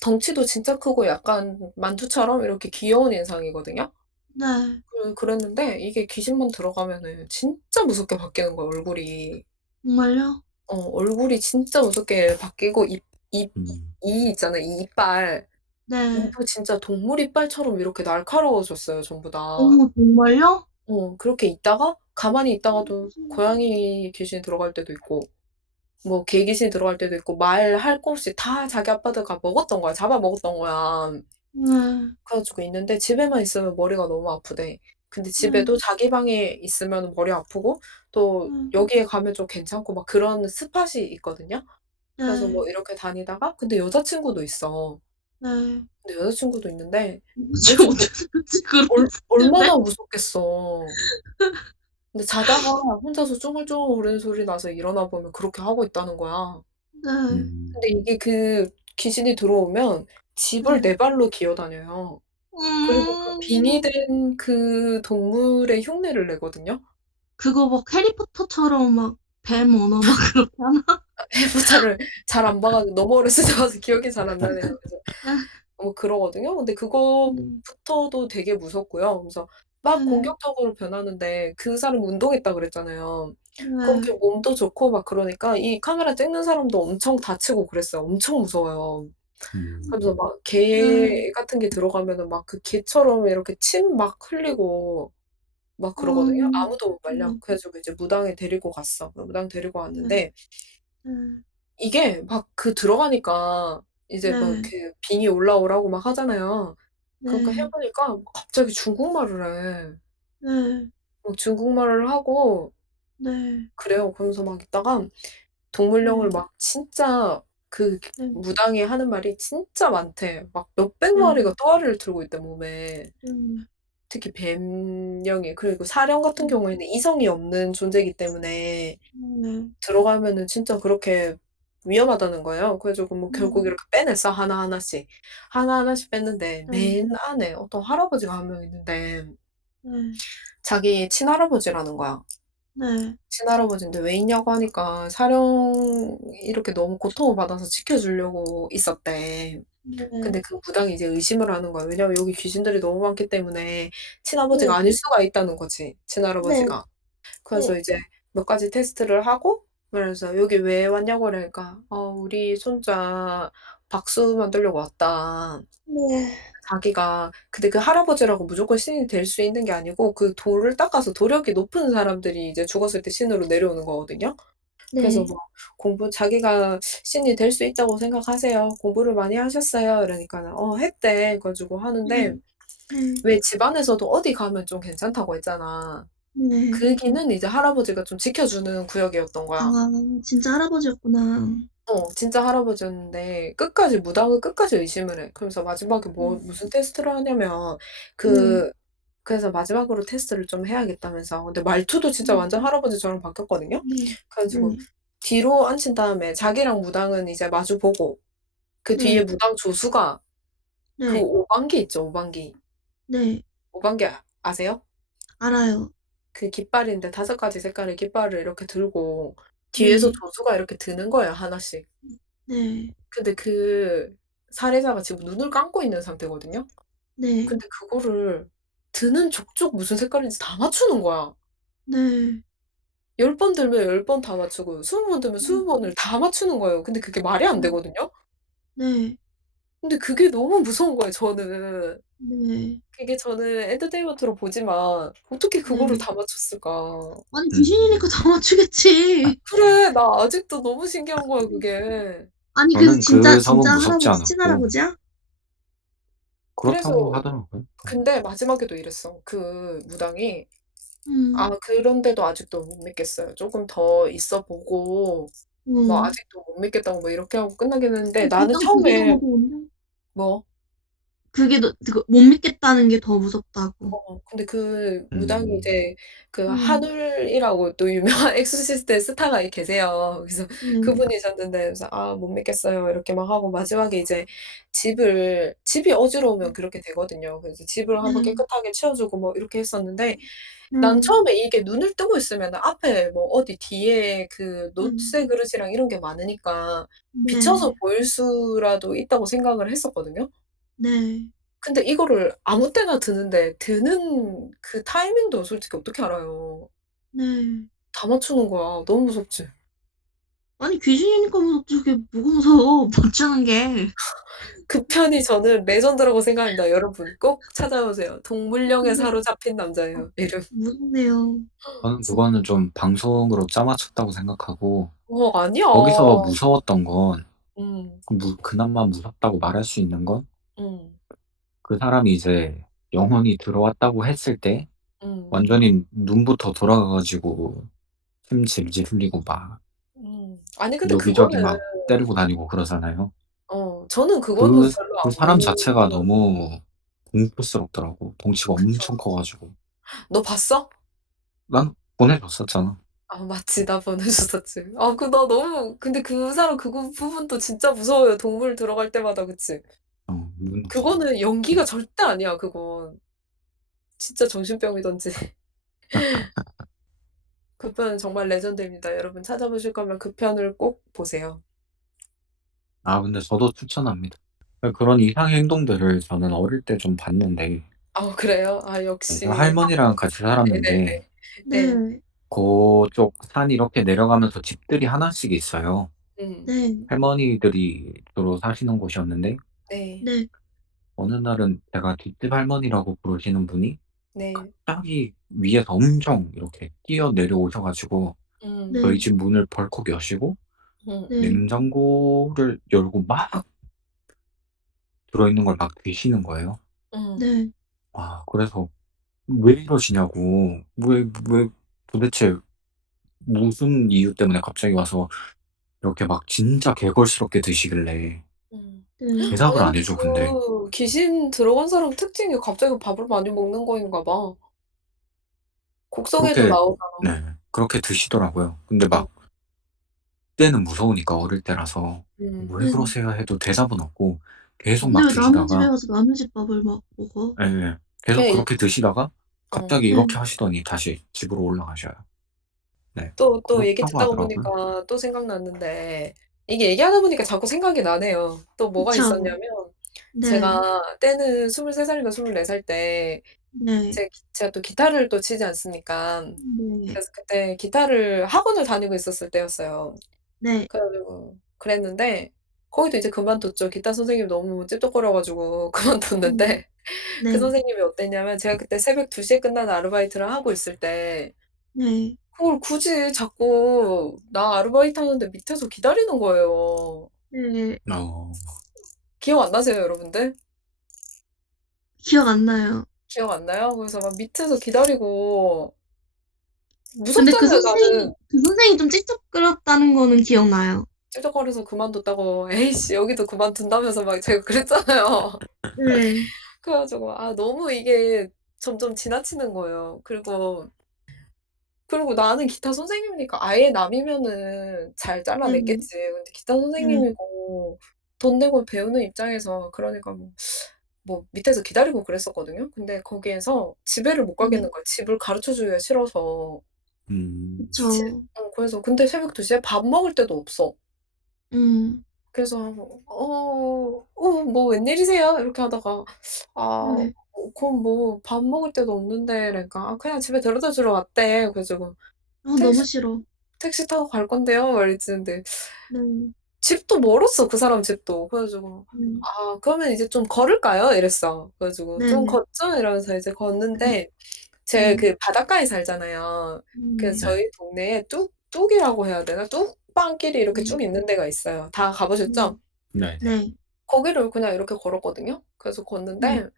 덩치도 진짜 크고 약간 만투처럼 이렇게 귀여운 인상이거든요. 네. 그랬는데 이게 귀신만 들어가면은 진짜 무섭게 바뀌는 거야, 얼굴이. 정말요? 얼굴이 진짜 무섭게 바뀌고 입 음. 이 있잖아요, 이 이빨. 네. 입도 진짜 동물 이빨처럼 이렇게 날카로워졌어요, 전부 다. 어머 정말요? 그렇게 있다가 가만히 있다가도 음. 고양이 귀신이 들어갈 때도 있고 뭐 개 귀신이 들어갈 때도 있고 말할 거 없이 다 자기 아빠들가 먹었던 거야. 잡아먹었던 거야. 네. 그래 가지고 있는데 집에만 있으면 머리가 너무 아프대. 근데 네. 집에도 자기 방에 있으면 머리 아프고, 또 네. 여기에 가면 좀 괜찮고 막 그런 스팟이 있거든요. 그래서 네. 뭐 이렇게 다니다가 근데 여자친구도 있어. 네. 근데 여자친구도 있는데 지금 여자친구 어떻게 그치 그럴 텐데. 얼마나 무섭겠어. 근데 자다가 혼자서 쭈글쭈글거리는 소리 나서 일어나 보면 그렇게 하고 있다는 거야. 네. 음. 근데 이게 그 귀신이 들어오면 집을 네. 4발로 기어다녀요. 그리고 그 빙의 음. 된 그 동물의 흉내를 내거든요. 그거 막 해리포터처럼 막 뱀 언어 막 그렇게 하나? 해리포터를 잘 안 봐 가지고 너무 어렸을 때 봐서 기억이 잘 안 나네요. 그래서 그러거든요. 근데 네. 그거부터도 되게 무섭고요. 그래서 막 네. 공격적으로 변하는데 그 사람 운동했다 그랬잖아요. 네. 그렇게 몸도 좋고 막 그러니까 이 카메라 찍는 사람도 엄청 다치고 그랬어요. 엄청 무서워요. 음. 그래서 막 네. 개 같은 게 들어가면은 막 그 개처럼 이렇게 침 막 흘리고 막 그러거든요. 아무도 못 말려. 네. 그래 가지고 이제 무당에 데리고 갔어. 무당 데리고 네. 왔는데 네. 이게 막 들어가니까 이제 뭐 네. 그 빙이 올라오라고 막 하잖아요. 그러니까 해 네. 보니까 갑자기 중국말을 해. 네. 중국말을 하고 네. 그래요. 그러면서 막 있다가 네. 동물령을 막 진짜 그 네. 무당이 하는 말이 진짜 많대. 막 몇백 네. 마리가 또아리를 들고 있대, 몸에. 네. 특히 뱀령이. 그리고 사령 같은 경우에는 이성이 없는 존재이기 때문에 네. 들어가면은 진짜 그렇게 위험하다는 거예요. 그래 가지고 뭐 네. 결국 이렇게 빼냈어, 하나하나씩. 하나하나씩 뺐는데 네. 맨 안에 어떤 할아버지가 한 명 있는데 네. 자기 친할아버지라는 거야. 네. 친할아버지인데 왜 있냐고 하니까 사령이 이렇게 너무 고통을 받아서 지켜주려고 있었대. 네. 근데 그 무당이 이제 의심을 하는 거야. 왜냐면 여기 귀신들이 너무 많기 때문에 친아버지가 네. 아닐 수가 있다는 거지, 네. 친할아버지가. 그래서 네. 이제 몇 가지 테스트를 하고 그러면서 "여기 왜 왔냐."고 그러니까 "우리 손자 박수 만들려고 왔다." 네. 자기가 근데 그 할아버지라고 무조건 신이 될 수 있는 게 아니고 그 돌을 닦아서 도력이 높은 사람들이 이제 죽었을 때 신으로 내려오는 거거든요. 그래서 네. 뭐 자기가 "신이 될 수 있다고 생각하세요. 공부를 많이 하셨어요?" 이러니까는 했대. 그래 가지고 하는데 네. 네. 왜 집안에서도 어디 가면 좀 괜찮다고 했잖아. 네. 그 길은 이제 할아버지가 좀 지켜주는 구역이었던 아 거야. 진짜 할아버지였구나. 진짜 할아버지였는데 끝까지 무당을 끝까지 의심을 해. 그러면서 마지막에 네. 무슨 테스트를 하냐면 네. 그 그래서 마지막으로 테스트를 좀 해야겠다면서. 근데 말투도 진짜 네. 완전 할아버지처럼 바뀌었거든요. 네. 그래 가지고 네. 뒤로 앉힌 다음에 자기랑 무당은 이제 마주 보고 그 뒤에 네. 무당 조수가 그 네. 오방기 있죠, 오방기. 네. 오방기 아세요? 알아요. 그 깃발인데 5가지 색깔의 깃발을 이렇게 들고 뒤에서 네. 조수가 이렇게 드는 거예요, 하나씩. 네. 근데 그 살해자가 지금 눈을 감고 있는 상태거든요. 네. 근데 그거를 드는 족족 무슨 색깔인지 다 맞추는 거야. 네. 10번 들면 10번 다 맞추고 20번 들면 음. 20번을 다 맞추는 거예요. 근데 그게 말이 안 음. 되거든요. 네. 근데 그게 너무 무서운 거예요 저는. 네. 그게 저는 엔터테인먼트로 보지만 어떻게 그거를 네. 다 맞췄을까. 아니 귀신이니까 음. 다 맞추겠지. 그래. 나 아직도 너무 신기한 거야 그게. 아니 그래서 저는 그 진짜 섬은 무섭지 할아버지 않았고 친할아버지야? 그래서 그렇다고 하더라고요. 근데 마지막에도 이랬어. 그 무당이 음. 그런데도 아직도 못 믿겠어요. 쪼금 더 있어 보고 뭐 음. 아직도 못 믿겠다고 뭐 이렇게 하고 끝나긴 했는데 나는 일단 그게 더 처음에 무서운데. 뭐 그게 못 믿겠다는 게 더 무섭다고. 근데 그 무당이 음. 이제 그 음. 한울이라고 또 유명한 엑소시스트의 스타가 계세요. 그래서 네. 그분이셨는데 그래서 "아 못 믿겠어요." 이렇게 막 하고 마지막에 이제 집이 어지러우면 그렇게 되거든요. 그래서 집을 한번 네. 깨끗하게 치워 주고 뭐 이렇게 했었는데 난 네. 처음에 이게 눈을 뜨고 있으면은 앞에 뭐 어디 뒤에 그 음. 놋새 그릇이랑 이런 게 많으니까 비춰서 네. 보일 수라도 있다고 생각을 했었거든요. 네. 근데 이거를 아무 때나 드는데 드는 그 타이밍도 솔직히 어떻게 알아요. 네. 다 맞추는 거야. 너무 무섭지. 아니 귀신이니까 무섭지 그게 뭐가 무서워 맞추는 게. 그 편이 저는 레전드라고 생각합니다. 여러분 꼭 찾아보세요. 동물령에 근데 사로잡힌 남자예요. 이름. 무섭네요. 저는 진 그거는 좀 방송으로 짜맞췄다고 생각하고 아니야. 거기서 무서웠던 건 음. 그나마 무섭다고 말할 수 있는 건 음. 그 사람이 이제 영혼이 들어왔다고 했을 때 음. 완전히 눈부터 돌아가 가지고 침 질질 흘리고 막 아니 근데 여기저기 그거는 막 때리고 다니고 그러잖아요. 저는 그거는 그 별로 그 안 사람 자체가 궁금해요. 너무 공포스럽더라고. 덩치가 그쵸. 엄청 커 가지고. 너 봤어? 난 보내줬었잖아. 맞지. 나 보내줬었지. 나 너무 근데 그 사람 부분도 진짜 무서워요. 동물 들어갈 때마다 그치? 눈 그거는 연기가 절대 아니야 그건. 진짜 정신병이던지. 그 편은 정말 레전드입니다. 여러분 찾아보실 거면 그 편을 꼭 보세요. 근데 저도 추천합니다. 그런 이상의 행동들을 저는 어릴 때 좀 봤는데 그래요? 제가 역시. 할머니랑 같이 살았는데 네네네. 네. 네. 고쪽 산 이렇게 내려가면서 집들이 하나씩 있어요. 음. 네. 할머니들이 주로 사시는 곳이었는데 네. 네. 어느 날은 제가 뒷집 할머니라고 부르시는 분이 네. 갑자기 위에서 엄청 이렇게 뛰어 내려오셔 가지고 음. 저희 네. 집 문을 벌컥 여시고 음. 네. 냉장고를 열고 막 들어있는 걸 막 드시는 거예요. 음. 네. 그래서 왜 이러시냐고. 왜 도대체 무슨 이유 때문에 갑자기 와서 이렇게 막 진짜 개걸스럽게 드시길래 음. 네. 대답을 안 근데 해줘 근데. 그 귀신 들어간 사람 특징이 갑자기 밥을 많이 먹는 거인가 봐. 곡성에도 그렇게 나오잖아. 네. 그렇게 드시더라고요. 근데 어. 막 그때는 무서우니까 어릴 때라서 음. "왜 네. 그러세요?" 해도 대답은 없고 계속 근데 막 왜 남의 집에 드시다가 가서 남의 집 밥을 막 먹어? 예예. 계속 그냥 이 그렇게 드시다가 어. 갑자기 네. 이렇게 하시더니 다시 집으로 올라가셔요. 네. 또 얘기 그렇다고 듣다가 하더라고요. 보니까 또 생각났는데 이게 얘기하다 보니까 자꾸 생각이 나네요. 또 뭐가 그쵸. 있었냐면 네. 제가 때는 23 살인가 24살 때 네. 제가 또 기타를 또 치지 않습니까. 네. 그래서 그때 기타를 학원을 다니고 있었을 때였어요. 네. 그래 가지고 그랬는데 거기도 이제 그만뒀죠. 기타 선생님이 너무 찝쩍거려 가지고 음. 그만뒀는데 그 네. 선생님이 어땠냐면 제가 그때 새벽 2 시에 끝나는 아르바이트를 하고 있을 때 네. 그걸 굳이 자꾸 나 아르바이트 하는데 밑에서 기다리는 거예요. 네. 어. 기억 안 나세요, 여러분들? 기억 안 나요. 기억 안 나요? 그래서 막 밑에서 기다리고 근데 무섭잖아요, 나는. 그 선생님이 좀 찝쩍거렸다는 거는 기억나요. 찝쩍거려서 그만뒀다고 "에이씨 여기도 그만둔다면서." 막 제가 그랬잖아요. 네. 그래 가지고 너무 이게 점점 지나치는 거예요. 그리고 나는 기타 선생님이니까 아예 남이면은 잘 네. 잘라냈겠지. 근데 기타 네. 선생님이고 돈 내고 배우는 입장에서 그러니까 뭐 밑에서 기다리고 그랬었거든요. 근데 거기에서 집에를 못 네. 가겠는 거야. 집을 가르쳐 주기가 싫어서. 음. 지 그쵸. 그래서 근데 새벽 2 시에 밥 먹을 데도 없어. 음. 그래서 뭐 웬일이세요?" 이렇게 하다가 네. 그럼 뭐 밥 먹을 데도 없는데." 그러니까 그냥 집에 데려다 주러 왔대." 그래 가지고 너무 택시 싫어. 택시 타고 갈 건데요." 막 이랬는데 네. 집도 멀었어, 그 사람 집도. 그래 가지고 음. "아 그러면 이제 좀 걸을까요?" 이랬어. 그래 가지고 "좀 네. 걷죠." 이러면서 이제 네. 걷는데 제 네. 그 바닷가에 살잖아요. 그래서 네. 네. 저희 동네에 뚝이라고 해야 되나? 뚝방길이 이렇게 네. 쭉 있는 데가 있어요. 다 가 네. 보셨죠? 네네. 네. 거기를 그냥 이렇게 걸었거든요. 그래서 네. 걷는데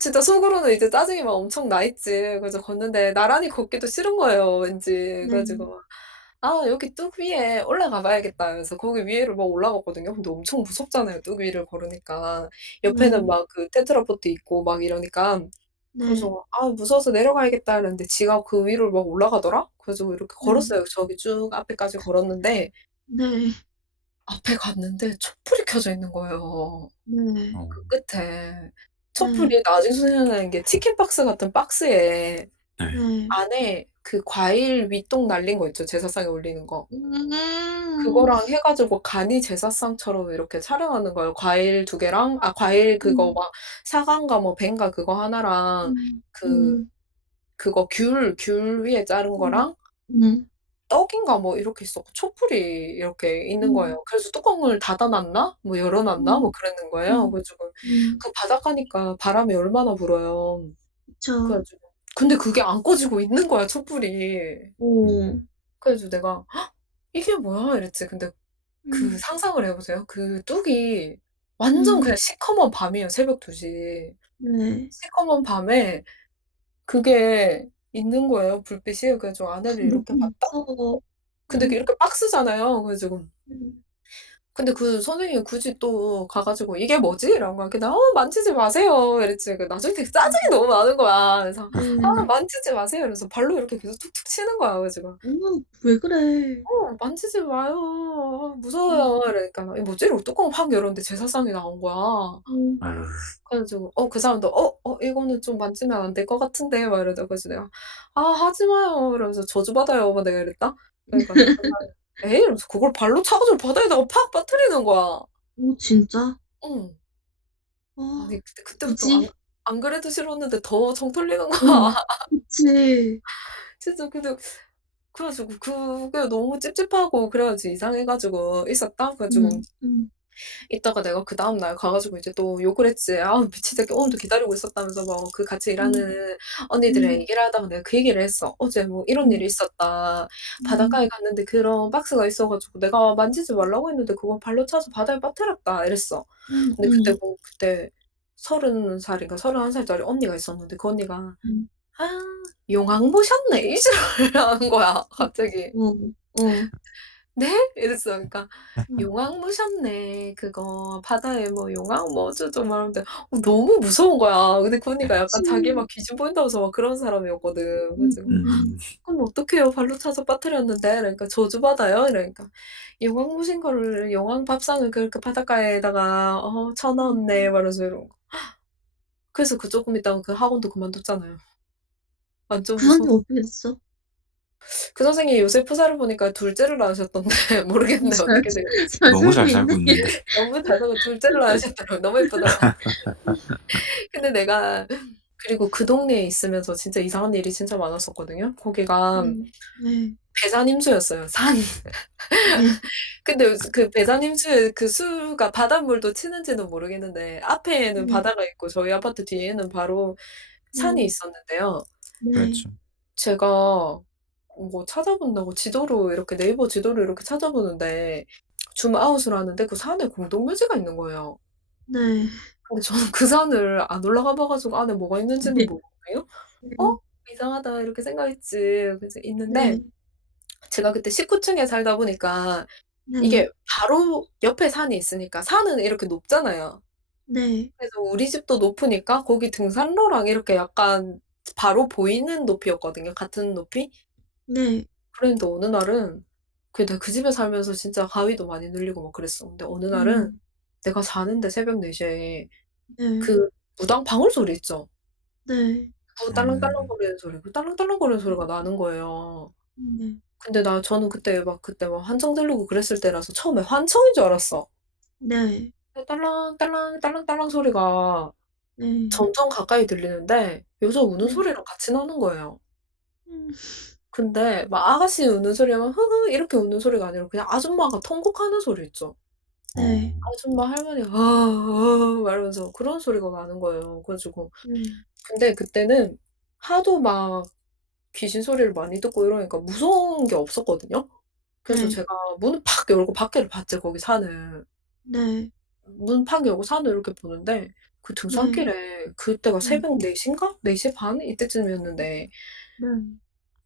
진짜 속으로는 이제 짜증이 막 엄청 나 있지. 그래서 걷는데 나란히 걷기도 싫은 거예요 왠지. 그래 네. 가지고 '아 여기 뚝 위에 올라가 봐야겠다.' 해서 거기 위에를 막 올라갔거든요. 근데 엄청 무섭잖아요 뚝 위를 걸으니까. 옆에는 네. 막 그 테트라포트 있고 막 이러니까. 네. 그래서 '아 무서워서 내려가야겠다.' 했는데 지가 그 위를 막 올라가더라. 그래 가지고 이렇게 네. 걸었어요. 저기 쭉 앞에까지 걸었는데 네. 앞에 갔는데 촛불이 켜져 있는 거예요. 네. 어. 그 끝에. 네. 촛불이 나중에 생각나는 게 치킨 박스 같은 박스에 네. 네. 안에 그 과일 윗동 날린 거 있죠, 제사상에 올리는 거. 음. 그거랑 해 가지고 간이 제사상처럼 이렇게 촬영하는 거예요. 과일 2 개랑 과일 그거 음. 막 사과인가 뭐 배인가 그거 하나랑 음. 그 음. 그거 귤 위에 자른 음. 거랑 음. 떡인가 뭐 이렇게 있었고 촛불이 이렇게 있는 음. 거예요. 그래서 뚜껑을 닫아 놨나 뭐 열어 놨나 뭐 음. 그랬는 거예요. 음. 그래 가지고 음. 그 바닷가니까 바람이 얼마나 불어요. 그쵸. 그래 가지고 근데 그게 안 꺼지고 있는 거야 촛불이. 오. 음. 그래 가지고 내가 "이게 뭐야?" 이랬지. 근데 그 음. 상상을 해 보세요. 그 뚝이 완전 음. 그냥 시커먼 밤이에요, 새벽 2 시. 네. 시커먼 밤에 그게 있는 거예요, 불빛이. 그래 가지고 안에를 이렇게 너무 봤다? 무서워. 근데 그 음. 이렇게 박스잖아요. 그래 가지고 음. 근데 그 선생님이 굳이 또 가 가지고 "이게 뭐지?" 이런 거야. 그래서 만지지 마세요." 이랬지. 그 나중에 되게 짜증이 음. 너무 나는 거야. 그래서 네. 만지지 마세요." 이러면서 발로 이렇게 계속 툭툭 치는 거야. 그래 가지고 왜 그래? 만지지 마요. 음. 무서워요." 이러니까 "이게 뭐지?" 이러고 뚜껑을 확 열었는데 제사상이 나온 거야. 음. 아유. 그래 가지고 그 사람도 이거는 좀 만지면 안 될 것 같은데." 막 이러더라고요. 그래서 내가 하지 마요." 이러면서 "저주받아요." 막 내가 이랬다. 그러니까 그 사람이 "에이?" 이러면서 그걸 발로 차 가지고 바다에다가 팍 빠뜨리는 거야. 진짜? 응. 아니 근데 그때부터 굳이? 안 그래도 싫었는데 더 정 털리는 거야. 그치. 진짜 근데 그래 가지고 그게 너무 찝찝하고 그래 가지고 이상해 가지고 있었다. 그래 가지고 음. 있다가 내가 그다음 날 가 가지고 이제 또 욕을 했지. "아 미친 새끼 오늘도 기다리고 있었다면서." 뭐 그 같이 음. 일하는 언니들이랑 음. 얘기를 하다가 내가 그 얘기를 했어. "어제 뭐 이런 음. 일이 있었다. 음. 바닷가에 갔는데 그런 박스가 있어 가지고 내가 만지지 말라고 했는데 그걸 발로 차서 바다에 빠뜨렸다." 이랬어. 근데 그때 음. 그때 30 살인가 31 살짜리 언니가 있었는데 그 언니가 음. "아 용왕 보셨네." 이 지랄을 하는 거야 갑자기. 어. 어. "네?" 이랬어. 그러니까 음. "용왕 무셨네. 그거 바다에 뭐 용왕 뭐 어쩌고." 막 하는데 너무 무서운 거야. 근데 그 언니가 약간 자기 그치. 막 귀신 보인다면서 막 그런 사람이었거든. 그래 가지고 음. "그럼 어떡해요. 발로 차서 빠뜨렸는데." 이러니까 "저주받아요?" 이러니까 "용왕 무신 거를 용왕 밥상을 그렇게 바닷가에다가 쳐 음. 넣었네." 막 이러면서 이러는 거. 그래서 그 조금 있다가 그 학원도 그만뒀잖아요. 완전 그 선생님 무서워서. 어떻게 됐어? 그 선생님이 요새 프사를 보니까 둘째를 낳으셨던데 모르겠네 잘 어떻게 되는지. 너무 살고 잘 있네. 살고 있는데. 너무 잘 살고 둘째를 낳으셨더라고요. 너무 예쁘더라고요. 근데 내가 그리고 그 동네에 있으면서 진짜 이상한 일이 진짜 많았었거든요. 거기가 네. 배산임수였어요. 산. 네. 근데 그 배산임수의 그 수가 바닷물도 치는지는 모르겠는데 앞에는 네. 바다가 있고 저희 아파트 뒤에는 바로 산이 네. 있었는데요. 네. 그렇죠. 제가 뭐 찾아본다고 지도로 이렇게 네이버 지도를 이렇게 찾아보는데 줌아웃을 하는데 그 산에 공동묘지가 있는 거예요. 네. 근데 저는 그 산을 안 올라가 봐 가지고 안에 뭐가 있는지는 네. 모르거든요. 네. '이상하다.' 이렇게 생각했지. 그래서 있는데 네. 제가 그때 19 층에 살다 보니까 네. 이게 바로 옆에 산이 있으니까 산은 이렇게 높잖아요. 네. 그래서 우리 집도 높으니까 거기 등산로랑 이렇게 약간 바로 보이는 높이였거든요, 같은 높이. 네. 그랬는데 어느 날은 내가 그 집에 살면서 진짜 가위도 많이 눌리고 막 그랬어. 근데 어느 날은 음. 내가 자는데 새벽 4 시에 네. 그 무당 방울 소리 있죠? 네. 그 음. 딸랑딸랑거리는 소리, 그 딸랑딸랑거리는 소리가 나는 거예요. 네. 근데 저는 그때 막 한창 들리고 그랬을 때라서 처음에 환청인 줄 알았어. 네. 그 딸랑딸랑 딸랑딸랑 소리가 네. 점점 가까이 들리는데 여자 우는 네. 소리랑 같이 나는 거예요. 음. 근데 막 아가씨 우는 소리가 흐흐 이렇게 우는 소리가 아니라 그냥 아줌마가 통곡하는 소리 있죠. 네. 아줌마 할머니가 "아아." 말하면서 그런 소리가 나는 거예요. 그래 가지고 근데 그때는 하도 막 귀신 소리를 많이 듣고 이러니까 무서운 게 없었거든요. 그래서 네. 제가 문을 팍 열고 밖에를 봤지 거기 산을. 네. 문 팍 열고 산을 이렇게 보는데 그 네. 등산길에 그때가 네. 새벽 4 시인가? 4시 반 이때쯤이었는데 네.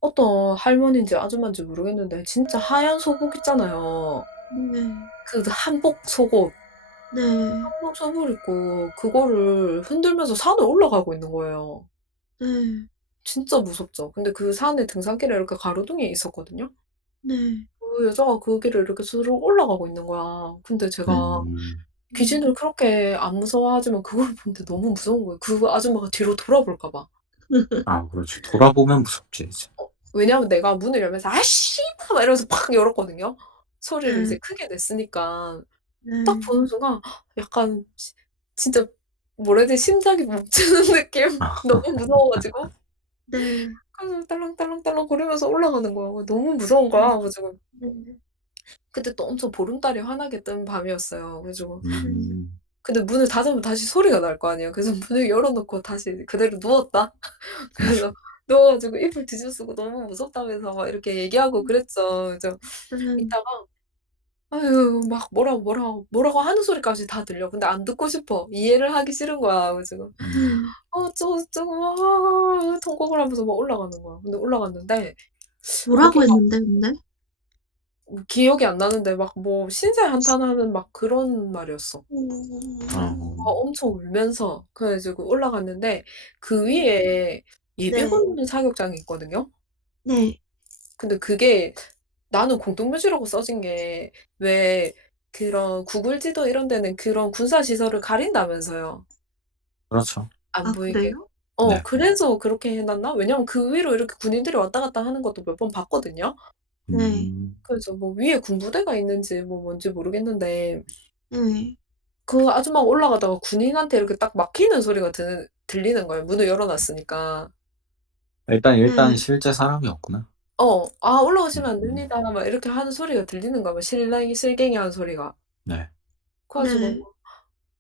어떤 할머니인지 아줌마인지 모르겠는데 진짜 하얀 속옷 있잖아요. 네. 그 한복 속옷. 네. 한복 속옷 입고 그거를 흔들면서 산을 올라가고 있는 거예요. 네. 진짜 무섭죠. 근데 그 산에 등산길에 이렇게 가로등이 있었거든요. 네. 그 여자가 그 길을 이렇게 스르르 올라가고 있는 거야. 근데 제가 음. 귀신을 그렇게 안 무서워하지만 그걸 보는데 너무 무서운 거예요. 그 아줌마가 뒤로 돌아볼까 봐. 아 그렇지. 돌아보면 무섭지 이제. 왜냐하면 내가 문을 열면서 "아 씨발." 막 이러면서 팍 열었거든요. 소리를 이제 네. 크게 냈으니까. 딱 네. 보는 순간 약간 진짜 뭐라 해야 되지? 심장이 멈추는 느낌? 너무 무서워 가지고. 네. 그래서 딸랑딸랑딸랑 거리면서 올라가는 거야. 너무 무서운 거야. 그래 가지고 네. 그때 또 엄청 보름달이 환하게 뜬 밤이었어요. 그래 가지고 네. 근데 문을 닫으면 다시 소리가 날 거 아니에요. 그래서 문을 열어 놓고 다시 그대로 누웠다. 그래서 누워 가지고 이불 뒤집어쓰고 너무 무섭다면서 막 이렇게 얘기하고 그랬죠. 그래서 네. 이따가 아유 막 뭐라고 하는 소리까지 다 들려. 근데 안 듣고 싶어. 이해를 하기 싫은 거야. 그래 가지고 네. 어쩌고저쩌고 통곡을 하면서 막 올라가는 거야. 근데 올라갔는데 뭐라고 거기가 했는데 근데? 뭐 기억이 안 나는데 막 뭐 신세 한탄하는 막 그런 말이었어. 막 음. 어. 엄청 울면서 그래 가지고 올라갔는데 그 위에 네. 예비군 사격장이 있거든요. 네. 근데 그게 나는 공동묘지라고 써진 게 왜 그런 구글 지도 이런 데는 그런 군사 시설을 가린다면서요, 그렇죠. 안 아 보이게. 그래요? 네. 그래서 그렇게 해 놨나? 왜냐면 그 위로 이렇게 군인들이 왔다 갔다 하는 것도 몇 번 봤거든요. 네. 그래서 뭐 위에 군부대가 있는지 뭐 뭔지 모르겠는데 네. 그 아줌마가 올라가다가 군인한테 이렇게 딱 막히는 소리가 들리는 거예요, 문을 열어 놨으니까. 일단 네. 실제 사람이었구나. "아 올라오시면 안 음. 됩니다." 막 이렇게 하는 소리가 들리는 거야. 막 실갱이 하는 소리가. 네. 그래 가지고 네.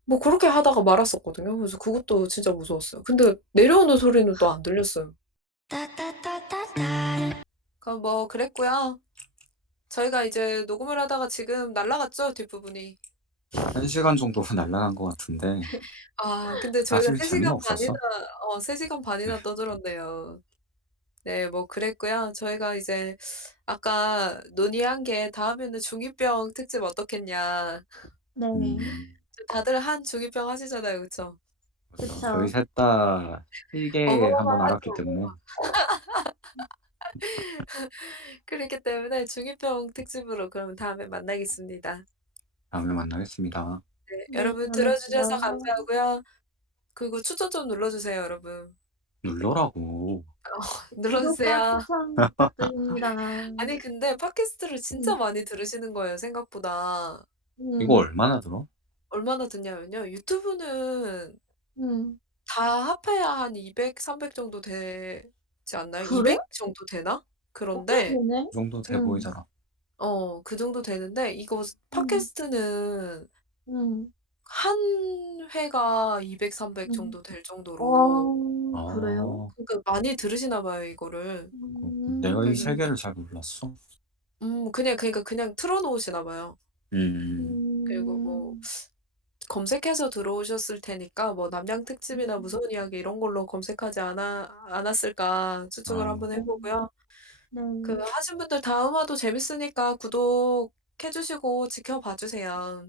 뭐 그렇게 하다가 말았었거든요. 그래서 그것도 진짜 무서웠어요. 근데 내려오는 소리는 또 안 들렸어요. 뭐 그랬고요. 저희가 이제 녹음을 하다가 지금 날라갔죠, 뒷부분이. 1 시간 정도 날아간 것 같은데 근데 저희가 사실 3 재미는 시간 반이나 없었어? 3 시간 반이나 떠들었네요. 네 뭐 그랬고요. 저희가 이제 아까 논의한 게 다음에는 중2병 특집 어떻겠냐. 네. 음. 다들 한 중2병 하시잖아요. 그쵸? 그렇죠. 저희 그쵸. 셋 다 실개 한번 앓았기 어마어마하죠. 때문에 그렇기 때문에 중2병 특집으로 그럼 다음에 만나겠습니다. 다음에 만나겠습니다. 네 네. 여러분 다음에 들어 주셔서 봐요. 감사하고요. 그리고 추천 좀 눌러 주세요 여러분. 눌러라고. 눌러 구독과 주세요. 추천 부탁드립니다. 아니 근데 팟캐스트를 진짜 음. 많이 들으시는 거예요 생각보다. 이거 음. 얼마나 들어? 얼마나 듣냐면요. 유튜브는 음. 다 합해야 한 200, 300 정도 되지 않나요? 그래? 200 정도 되나? 꽤 그런데 되네. 그 정도 돼 음. 보이잖아. 그 정도 되는데 이거 음. 팟캐스트는 음. 한 회가 200, 300 음. 정도 될 정도로 그래요? 아. 그러니까 많이 들으시나 봐요 이거를. 내가 이 그래서 세계를 잘 몰랐어. 그냥 틀어 놓으시나 봐요. 음. 그리고 뭐 음. 검색해서 들어오셨을 테니까 뭐 남양 특집이나 음. 무서운 이야기 이런 걸로 검색하지 않았을까 추측을 아. 한번 해 보고요. 네. 하신 분들 다음 화도 재밌으니까 구독해 주시고 지켜봐 주세요.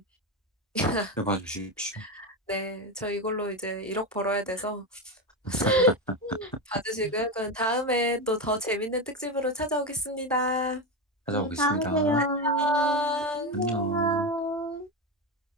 해 봐 주십시오. 네. 저 이걸로 이제 1억 벌어야 돼서 봐 주시고요. 그럼 다음에 또 더 재밌는 특집으로 찾아오겠습니다. 네. 다음에 봬요. 안녕. 안녕.